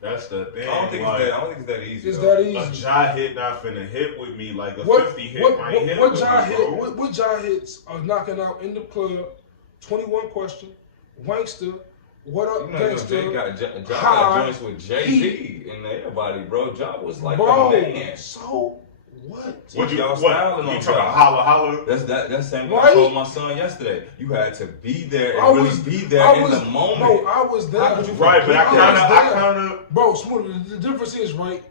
That's the thing. I don't think it's that easy. It's that easy. A Ja hit not finna hit with me like a 50 hit might hit with me, bro. What Ja hits are knocking out in the club? 21 Question, Wankster, What Up, Gangster. Ja got joints with Jay-Z and everybody, bro. Ja was like the man. So what? You talking holla holla? That's same thing I told my son yesterday. You had to be there and be there in the moment. Bro, I was there. Right, but I kind of. Bro, Smooda, the difference is, right,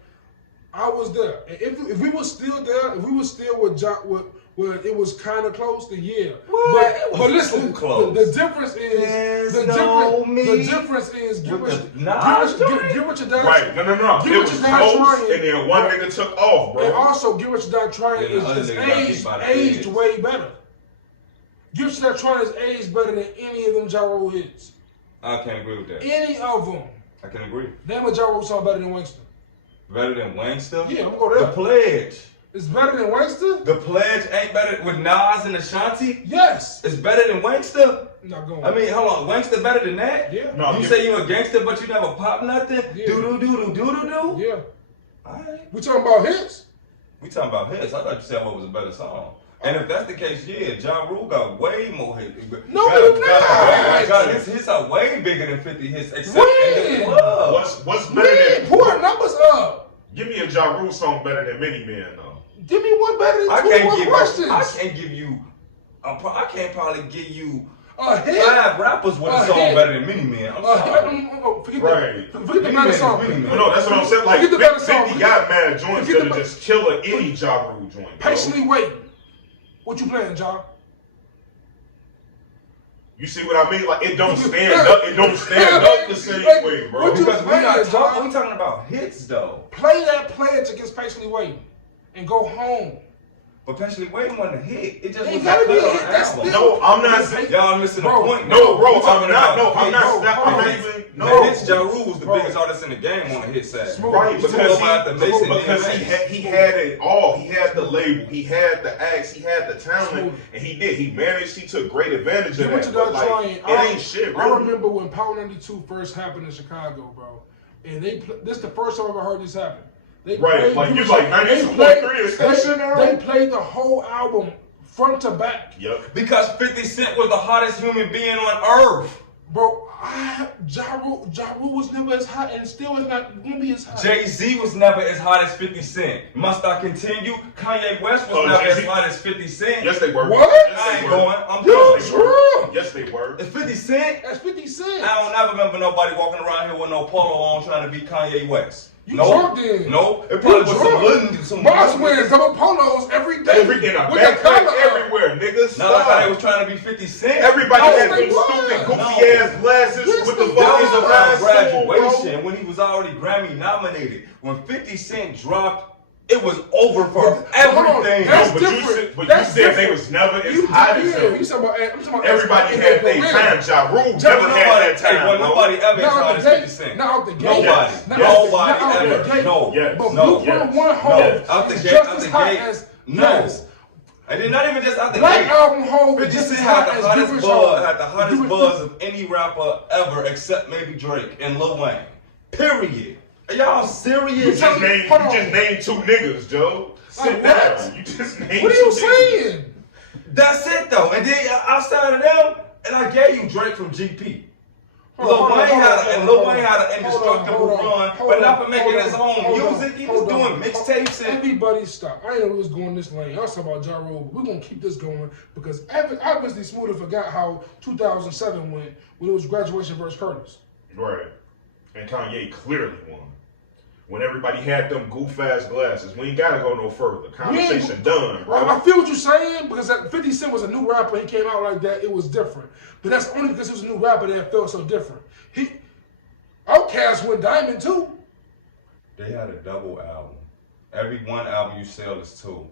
I was there. And if we were still there, if we were still with Ja, where it was kind of close, then yeah. But listen, the difference is the difference is get what you die. Right, no. It was close, and then one nigga took off, bro. And also, Get What You Die Trying is aged way better. Get What You Die Trying is aged better than any of them Ja Rule hits. I can't agree with that. Any of them. I can agree. Damn, a Ja Rule song better than Wankster. Better than Wankster? Yeah, I'm going there. The Pledge. It's better than Wankster? The Pledge ain't better with Nas and Ashanti? Yes. It's better than Wankster? Not going. I mean, hold on. Wankster better than that? Yeah. No, you say you a gangster, but you never pop nothing? Yeah. Do-do-do-do-do-do-do? Yeah. Alright. We talking about hits? We talking about hits. I thought you said what was a better song. And if that's the case, yeah, Ja Rule got way more hits. No, not. His hits are way bigger than 50 hits, except in the club. What's better than... Pull the numbers up. Give me a Ja Rule song better than Many Men, though. Give me one better than 21 Questions. I can't give you... I can't probably give you... A hit? 5 rappers with a song better than Many Men. I'm sorry. Forget the better song. No, that's what I'm saying. Like, 50 got mad joints that are just killer any Ja Rule joint. Patiently waiting. What you playing, Ja? You see what I mean? Like, it don't stand up. It don't stand up the same way, bro. Because we're not talking. We're talking about hits, though. Play that Pledge against Patiently Waiting and go home. But Patiently Waiting wasn't a hit. It just was gotta be a hit. That's no, I'm not saying. Y'all missing the point. No, bro, I'm not. No, I'm not even. No, hits. Ja Rule was the biggest artist in the game on the hit side. Right, because he had it all. He had the label. He had the acts. He had the talent, and he did. He managed. He took great advantage of that. But like, it ain't shit, bro. I remember when Power 92 first happened in Chicago, bro, and this is the first time I ever heard this happen. Right, like you like 92.3 They played the whole album front to back. Yep. Because 50 Cent was the hottest human being on earth. Bro, Ja Rule was never as hot and still is not gonna be as hot. Jay-Z was never as hot as 50 Cent. Must I continue? Kanye West was never as hot as 50 Cent. Yes, they were. What? I ain't going. I'm going. Yes, they were. It's 50 Cent? That's 50 Cent. I don't ever remember nobody walking around here with no polo on trying to be Kanye West. You drunk then? No, it probably was some Boss wears double polos every day. In a backpack everywhere, niggas. Not like how they was trying to be 50 Cent. Everybody had them stupid, goofy ass glasses with the fucking around graduation when he was already Grammy nominated. When 50 Cent dropped It was over for everything. That's but different. you said they was never as hot as him. I'm talking about everybody had their time. Ja Rule never had that time. Well, nobody ever tried to 50 Cent. Not out the gate. Nobody ever. No. But Blueprint 1 Hove out the is gate. just Out as the hot gate. as No. And then not even just out the Black gate. Album Hove 50 is just Cent as had hot the as hottest Different buzz, Show. had the hottest buzz of any rapper ever except maybe Drake and Lil Wayne. Period. Are y'all serious? You just named 2 niggas, Joe. Sit down. You just named What are you saying? That's it though. And then outside of them, and I gave you Drake from GP. Lil Wayne had an indestructible run, but not for making his own music. He was doing mixtapes and everybody stop. I didn't know we was going this lane. I was talking about Ja Rule, but we're gonna keep this going because obviously Smooda forgot how 2007 went when it was Graduation versus Curtis. Right. And Kanye clearly won. When everybody had them goof-ass glasses. We ain't gotta go no further. Conversation done, bro. I feel what you're saying, because 50 Cent was a new rapper. He came out like that. It was different. But that's only because he was a new rapper that it felt so different. Outkast went diamond, too. they had a double album. Every one album you sell is 2.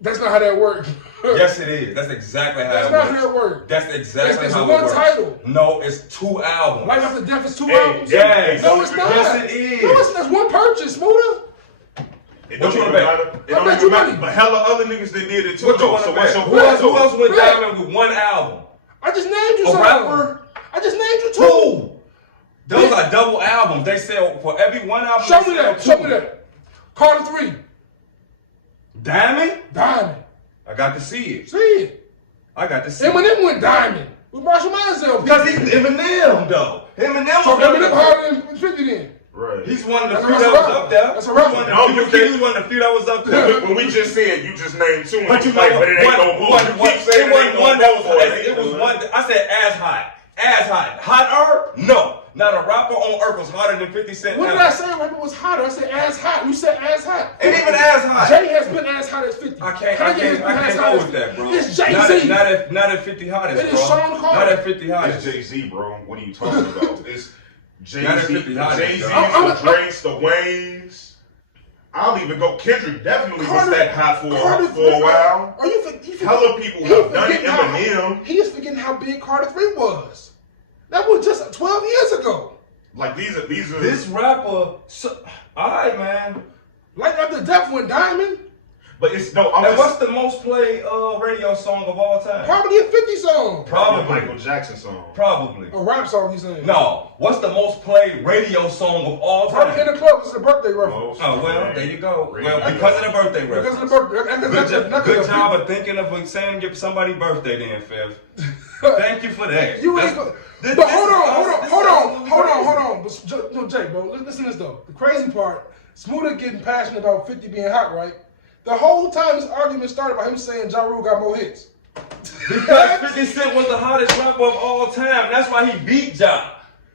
That's not how that works. Yes, it is. That's exactly how it works. That's not how it works. That's exactly it's how it one works. title. No, it's 2 albums. Life After Death is 2 albums? Yes. No, it's not. Yes, it is. No, it's that's one purchase, Smooda. It don't even matter. It don't even matter. But hella other niggas that did it too. So what's your Who else went diamond with 1 album? I just named you a some. rapper? I just named you 2. Those are double albums. They sell for every 1 album. Show me that. Show me that. Carter 3. Diamond? Diamond. I got to see it. See it. I got to see it. Eminem went diamond with Marshall Mazel. Because he's Eminem, though. Eminem so was Eminem harder than 50 then. Right. He's one of the few that was up there. That's a rapper. He was one of the few that was up there. When we just said you just named 2, but you like, but it ain't no bull. It was one. I said as hot. As hot. Hotter? No. Not a rapper on earth was hotter than 50 Cent. What did I say? Rapper was hotter. I said as hot. You said as hot. Ain't even as hot. Jay has been as hot as 50. I can't go with that, bro. It's Jay-Z. Not at 50 hottest, it bro. Is Sean Carter. Not at 50 hottest. It's Jay-Z, bro. What are you talking about? It's Jay-Z, Jay-Z's, the Drakes, the Waynes. I'll even go. Kendrick definitely was that hot for a while. Are you hella people have done it. Eminem. He is forgetting how big Carter 3 was. That was just 12 years ago. Like these are this rapper. Alright, man. Life After Death went diamond. But it's no. And what's the most played radio song of all time? Probably a 50 song. Probably a Michael Jackson song. Probably. A rap song, he's saying. No. What's the most played radio song of all time? Probably In the Club. It's a birthday reference. Oh, well, there you go. Well, because of the birthday reference. Because of the birthday. Good job of thinking of saying somebody's birthday then, Fifth. Thank you for that. You ain't go. But hold on. But, no, Jay, bro, listen to this though. The crazy part, Smooda getting passionate about 50 being hot, right? The whole time this argument started by him saying Ja Rule got more hits. Because 50 Cent was the hottest rapper of all time. That's why he beat Ja.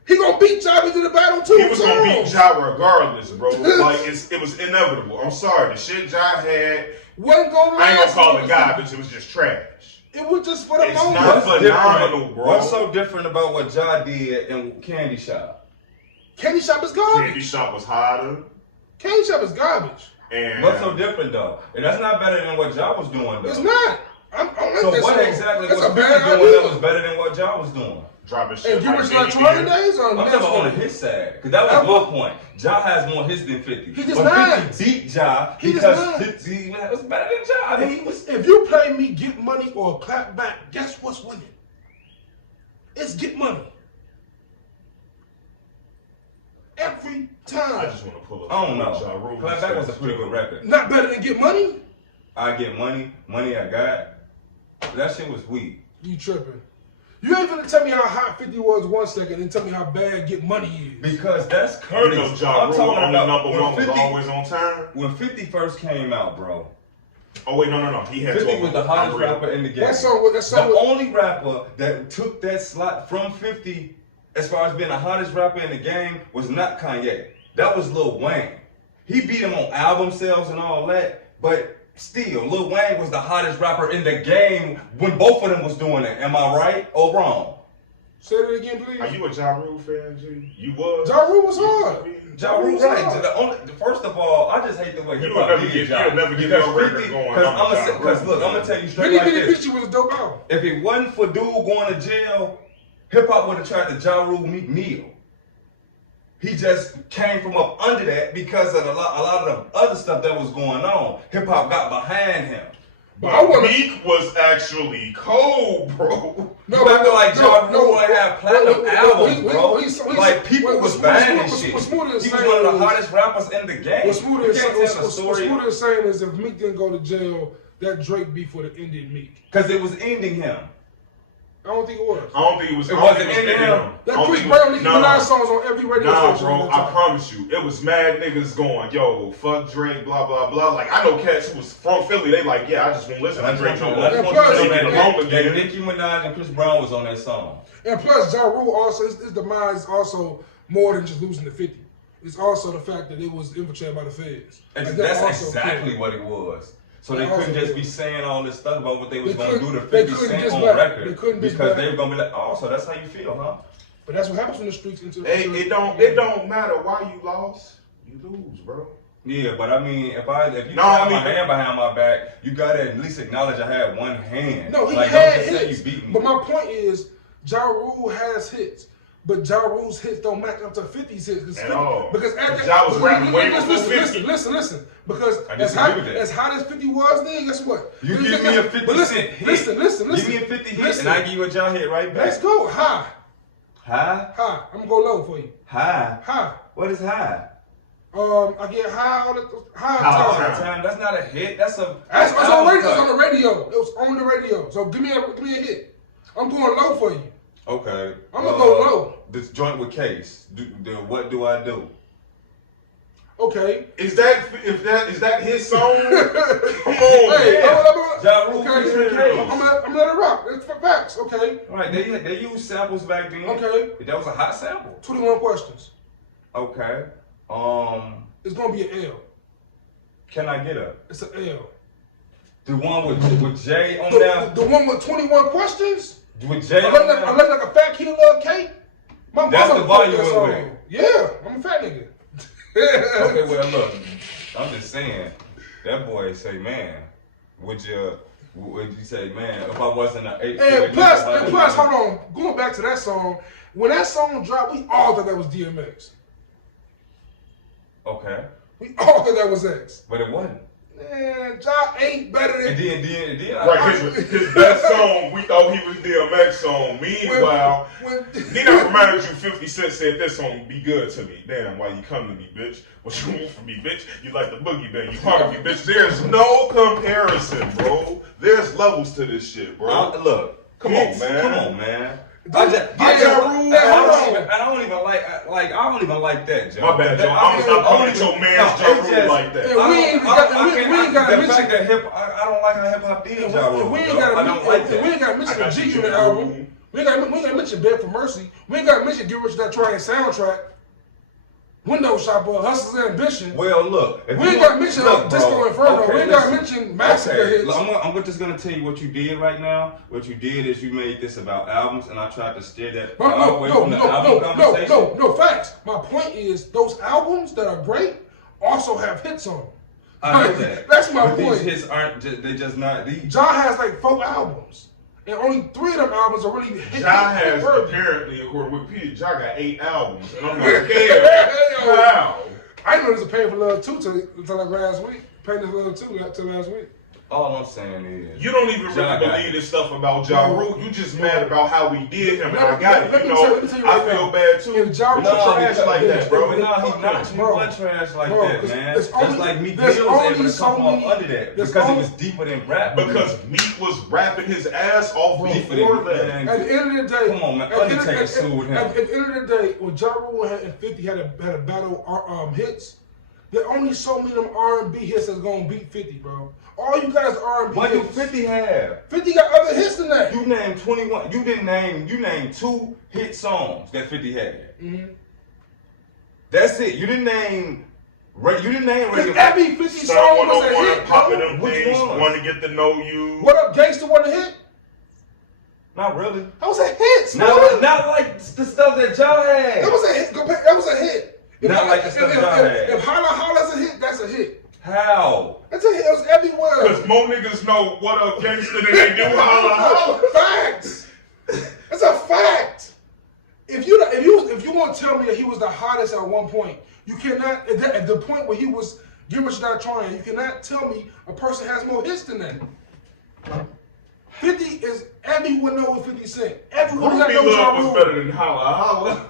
He gonna beat Ja into the battle too. He was gonna beat Ja regardless, bro. Like it was inevitable. I'm sorry, the shit Ja had wasn't gonna last. I ain't gonna call it garbage. It was just trash. It was just for the it's moment. Not phenomenal, bro. What's so different about what Ja did in Candy Shop? Candy Shop is garbage. Candy Shop was hotter. Candy Shop is garbage. And what's so different though? And that's not better than what Ja was doing though. It's not. So what exactly was 50 doing that was better than what Ja was doing? Dropping shit. And you was like 20 days I'm talking about on his side. Because that was my point. Ja has more hits than 50. He just not. 50 beat Ja because 50 was better than Ja. I mean, if you play me Get Money or Clap Back, guess what's winning? It's Get Money. Every time. I just want to pull up. I don't know. Clap Back was a pretty good record. Not better than Get Money? I get money I got. That shit was weak. You tripping. You ain't gonna tell me how hot 50 was 1 second and tell me how bad Get Money is. Because that's Curtis. You know, Ja Rule on number 1 was always on time. When 50 first came out, bro. Oh wait, no. He had 50 was the hottest rapper in the game. The only rapper that took that slot from 50 as far as being the hottest rapper in the game was not Kanye. That was Lil Wayne. He beat him on album sales and all that, but still, Lil Wayne was the hottest rapper in the game when both of them was doing it. Am I right or wrong? Say that again, please. Are you a Ja Rule fan, G? You was? Ja Rule was hard. Ja Rule, right. First of all, I just hate the way you'll never get your record going. Because look, I'm going to tell you straight like this. Bitchy was a dope album. If it wasn't for dude going to jail, hip-hop would have tried to Ja Rule Meek Mill. He just came from up under that because of a lot of the other stuff that was going on. Hip-hop got behind him. But Meek was actually cold, bro. No, you acting like Ja Rule ain't have platinum albums, bro. Like people was buying this shit. He was one of the hottest rappers in the game. What Smooda is saying is if Meek didn't go to jail, that Drake beef would have ended Meek. Because it was ending him. I don't think it was. I don't think it was. It wasn't ending him. That Chris Brown Nicki Minaj songs on every radio station. Bro, I promise you, it was mad niggas going, yo, fuck Drake, blah blah blah. Like I know cats who was from Philly. They like, yeah, I just won't listen to Drake. And Nicki Minaj and Chris Brown was on that song. And plus, Ja Rule also his demise is also more than just losing to 50. It's also the fact that it was infiltrated by the feds. That's exactly what it was. So they couldn't just be saying all this stuff about what they was going to do to 50 Cent on record because they were going to be like, oh, so that's how you feel, huh? But that's what happens when the streets into it don't matter why you lost, you lose, bro. Yeah, but I mean, if you have my hand behind my back, you got to at least acknowledge I had one hand. No, he like, had don't just hits. say you beat me. But my point is, Ja Rule has hits. But Ja Rule's hits don't match up to 50's hits. Because Ja was rapping way before 50. Listen. Because as hot as 50 was then, guess what? You give me a 50 Cent hit. Listen. Give me a 50 hit and I give you a Ja hit right back. Let's go. High. High? High. I'm going to go low for you. High? What is high? I get high all the time. That's not a hit. That's on the radio. It's on the radio. It was on the radio. So give me a hit. I'm going low for you. Okay. I'm gonna go low. This joint with Case. What do I do? Okay. Is that his song? Come on, hey, Ja Rule featuring Case. I'm gonna let it rock. It's facts. Okay. All right. They used samples back then. Okay. That was a hot sample. 21 questions. Okay. It's gonna be an L. Can I get a? It's an L. The one with Jay on there. The one with 21 questions. With Jay I look like a fat kid love cake. That's the volume with it. Yeah, I'm a fat nigga. Okay, well look, I'm just saying, that boy say, man, would you say, man, if I wasn't an 8? And plus, hold on, going back to that song, when that song dropped, we all thought that was DMX. Okay. We all thought that was X. But it wasn't. Man, Ja ain't better than... And then right, his best song, we thought he was DMX song. Meanwhile, then I reminded you 50 Cent said this song be good to me. Damn, why you come to me, bitch? What you want from me, bitch? You like the boogie, man. You part of me, bitch. There's no comparison, bro. There's levels to this shit, bro. Look, Come on, man. I don't even like that, Joe. My bad, Joe. I'm gonna stop calling your man's Ja Rule like that. We ain't got to mention I don't like how hip hop did Ja Rule. We ain't got to mention the G Unit album. We ain't got to mention Bed for Mercy. We ain't got to mention Get Rich That Trying soundtrack. Window Shopper, Hustler's Ambition. Well, look. We ain't got to mention Disco Inferno. We ain't got to mention Massacre hits. I'm just going to tell you what you did right now. What you did is you made this about albums, and I tried to steer that away from the album conversation. No, facts. My point is, those albums that are great also have hits on them. I know that. That's my point. These hits aren't, they're just not these. Ja has like 4 albums. And only 3 of them albums are really hit. Ja has, apparently, according to Wikipedia, Ja got 8 albums. And I'm like, wow. I know there's a Pain for Love 2 until like last week. Pain for Love 2 until last week. All I'm saying is... You don't even really believe this stuff about Ja Rule. You just mad about how we did him, and I got it. I feel bad too. If Ja Rule trash like that, bro. No, he's not. He wasn't trash like that, man. Just like Meek Mill was able to come up under that. Because he was deeper than rap. Because Meek was rapping his ass off before that. At the end of the day... Come on, man. Undertaker sued him. At the end of the day, when Ja Rule and 50 had a battle hits, there only so many of them R&B hits that's going to beat 50, bro. All you guys are R&B What do 50 have? 50 got other hits than that. You named 21. You named 2 hit songs that 50 had. Mm-hmm. That's it. You didn't name every 50 song was a hit. Popping them things, want to get to know you. What Up Gangsta wasn't a hit? Not really. That was a hit. Not like the stuff that y'all had. That was a hit. That was a hit. Not like the stuff y'all had. If Holla Holla's a hit, that's a hit. How? That's a hit. It was everywhere. Because more niggas know what up gangster than they do Holla Holla. Facts. That's a fact. If you want to tell me that he was the hottest at one point, you cannot at the point where he was Get Rich or Die Trying. You cannot tell me a person has more hits than that. 50 is everyone knows 50 Cent. Everyone got no Love was better than Holla Holla.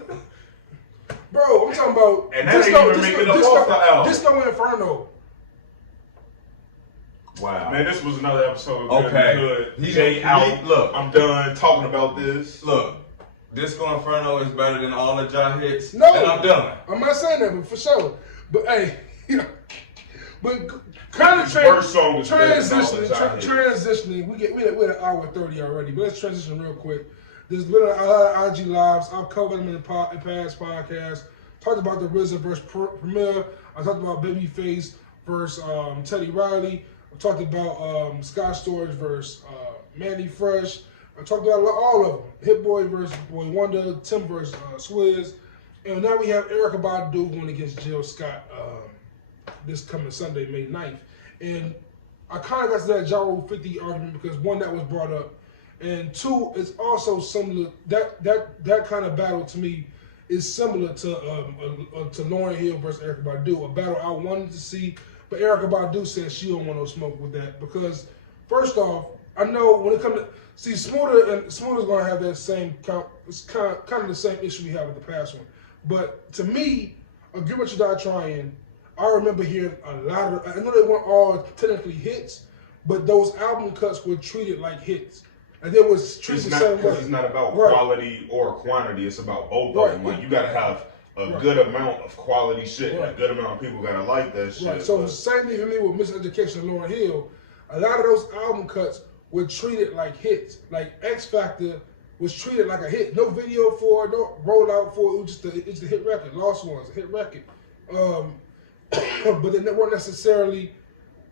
Bro, I'm talking about and that ain't even making up off the album. Disco Inferno. Wow. Man, this was another episode of Good. Jay out. Look, I'm done talking about this. Look, Disco Inferno is better than all the Ja hits. No. And I'm done. I'm not saying that, but for sure. But hey, but kind of transitioning. We're at an hour 30 already, but let's transition real quick. There's been a lot of IG lives. I've covered them in past podcasts. Talked about the RZA versus Premier. I talked about Babyface versus Teddy Riley. I talked about Scott Storch versus Manny Fresh. I talked about all of them. Hit Boy versus Boy Wonder. Tim versus Swizz. And now we have Erykah Badu going against Jill Scott this coming Sunday, May 9th. And I kind of got to that Ja Rule 50 argument because one, that was brought up. And two, it's also similar. That kind of battle to me is similar to Lauryn Hill versus Erykah Badu, a battle I wanted to see, but Erykah Badu said she don't want no smoke with that because, first off, I know when it comes to Smooda's gonna have that same it's kind of the same issue we had with the past one, but to me, a Get Rich or Die Trying, I remember hearing a lot of. I know they weren't all technically hits, but those album cuts were treated like hits. And it was treated the same way. It's not about quality or quantity. It's about both of them. Like, you got to have a good amount of quality shit. And a good amount of people got to like that shit. Right. So the same thing for me with Miseducation and Lauryn Hill. A lot of those album cuts were treated like hits. Like X Factor was treated like a hit. No video for it, no rollout for it. It was just a hit record. Lost Ones, a hit record. But they weren't necessarily,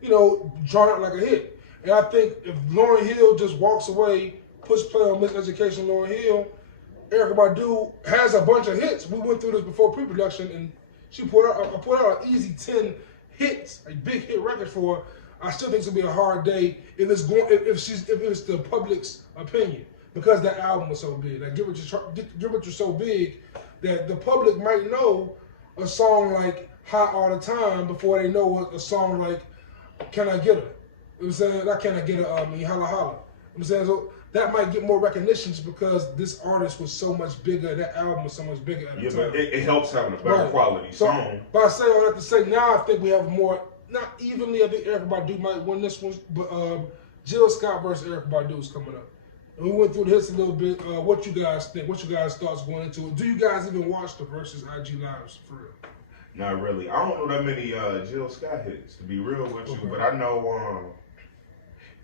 drawn out like a hit. And I think if Lauryn Hill just walks away, puts play on Miseducation, Lauryn Hill, Erykah Badu has a bunch of hits. We went through this before pre-production, and she put out an easy 10 hits, a big hit record for her. I still think it's gonna be a hard day if it's the public's opinion because that album was so big. Like Get Rich was so big that the public might know a song like Hot All the Time before they know a song like Can I Get Her. You know what I'm saying? That Can I Get Her, Holla Holla. You know what I'm saying? So that might get more recognition just because this artist was so much bigger, that album was so much bigger at the time. But it helps having a better quality song. But I say all that to say, now I think we have more, not evenly, I think Erykah Badu might win this one, but Jill Scott versus Erykah Badu is coming up. And we went through the hits a little bit. What you guys think? What's your guys' thoughts going into it? Do you guys even watch the Versus IG Lives for real? Not really. I don't know that many Jill Scott hits, to be real with you, but I know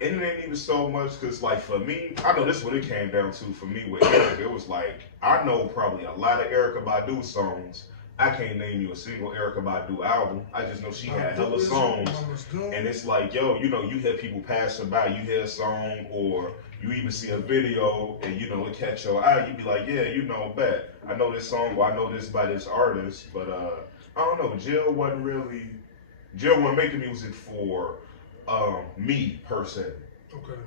and it ain't even so much because, like, for me, I know this is what it came down to for me with Erykah. It was like, I know probably a lot of Erykah Badu songs. I can't name you a single Erykah Badu album. I just know she had hella songs. And it's like, yo, you hear people passing by, you hear a song, or you even see a video, and, it catch your eye. You be like, yeah, bet. I know this song, or I know this by this artist, but I don't know. Jill wasn't making music for me per se. Okay.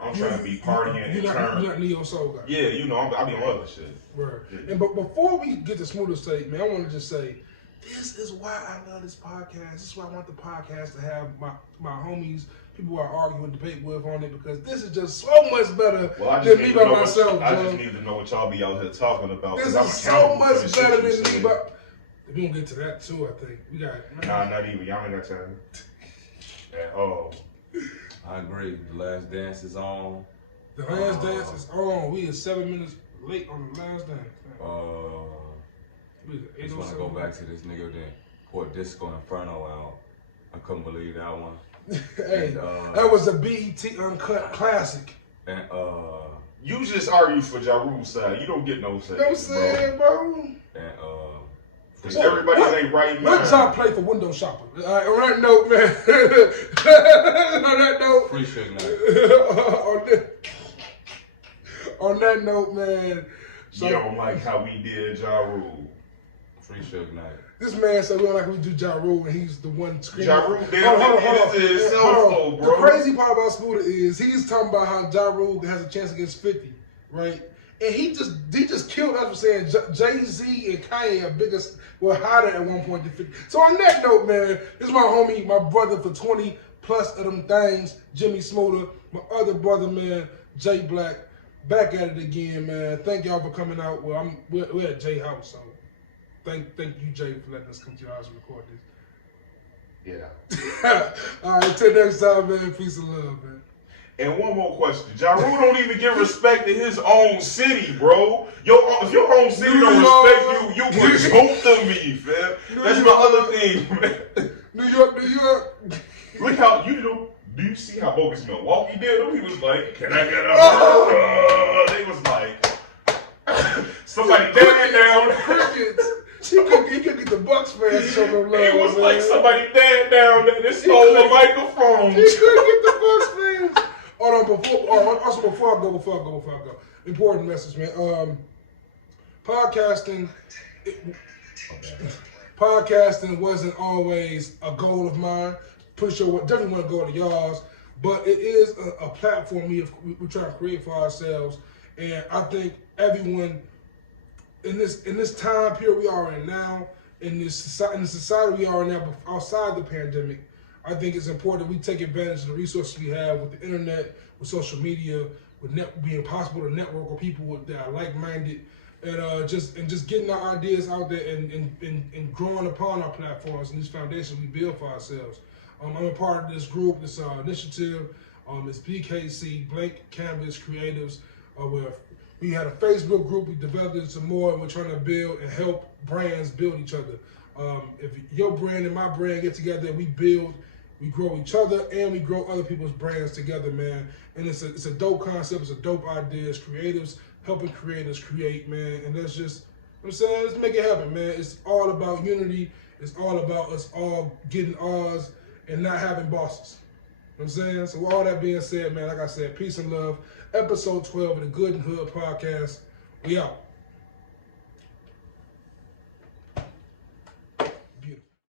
I'm trying to be partying and turn. You're not Neo Soul guy. Yeah, I be on other shit. Right. Yeah. But before we get to Smooda State, man, I want to just say, this is why I love this podcast. This is why I want the podcast to have my homies, people who I argue and debate with on it, because this is just so much better than me by myself. I just need to know what y'all be out here talking about. This is so much better than me. But we're going to get to that too, I think. We got. Nah, not even. Y'all ain't got time. Oh, I agree. The Last Dance is on. The Last Dance is on. We are 7 minutes late on the Last Dance. I just want to go back to this nigga that poured Disco Inferno out. I couldn't believe that one. Hey, that was a BET Uncut classic. And you just argue for Ja Rule's side. You don't get no say. You know what I'm saying, bro? And because everybody ain't right, man. What y'all play for window shopping? On that note, man. On that note. Appreciate that. on that note, man. You don't like how we did Ja Rule. Free Suge Knight. This man said we don't like how we do Ja Rule, and he's the one screaming. Ja Rule damn it himself, bro. The crazy part about Smooda is he's talking about how Ja Rule has a chance against 50, right? And he just killed us for saying Jay-Z and Kanye were hotter at one point than 50. So on that note, man, this is my homie, my brother for 20 plus of them things, Jimmie Smooda, my other brother, man, Jay Black, back at it again, man. Thank y'all for coming out. Well, we're at Jay house, so thank you, Jay, for letting us come to your house and record this. Yeah. All right, till next time, man. Peace and love, man. And one more question. Ja Rule don't even give respect to his own city, bro. If your home city don't respect you, you a joke to me, fam. That's my other thing, man. New York. Look how, do you see how bogus Milwaukee did him? He was like, can I get up? They was like, somebody dead down. Crickets. He could get the Bucks fans to show them love. It was like somebody dead down there that stole the microphone. He couldn't get the Bucks fans. Hold on, before I go, important message, man. Podcasting wasn't always a goal of mine. Pretty sure definitely want to go to y'all's, but it is a platform we're trying to create for ourselves, and I think everyone in this time period we are in now, in the society we are in now, outside the pandemic, I think it's important that we take advantage of the resources we have with the internet, with social media, with being possible to network with people that are like-minded, and just getting our ideas out there and growing upon our platforms and these foundations we build for ourselves. I'm a part of this group, this initiative. It's BKC, Blank Canvas Creatives, where we had a Facebook group. We developed it some more, and we're trying to build and help brands build each other. If your brand and my brand get together, we build. We grow each other and we grow other people's brands together, man. And it's a dope concept. It's a dope idea. It's creatives helping creators create, man. And that's just, I'm saying, let's make it happen, man. It's all about unity. It's all about us all getting ours and not having bosses. You know what I'm saying? So with all that being said, man, like I said, peace and love. Episode 12 of the Good and Hood podcast. We out.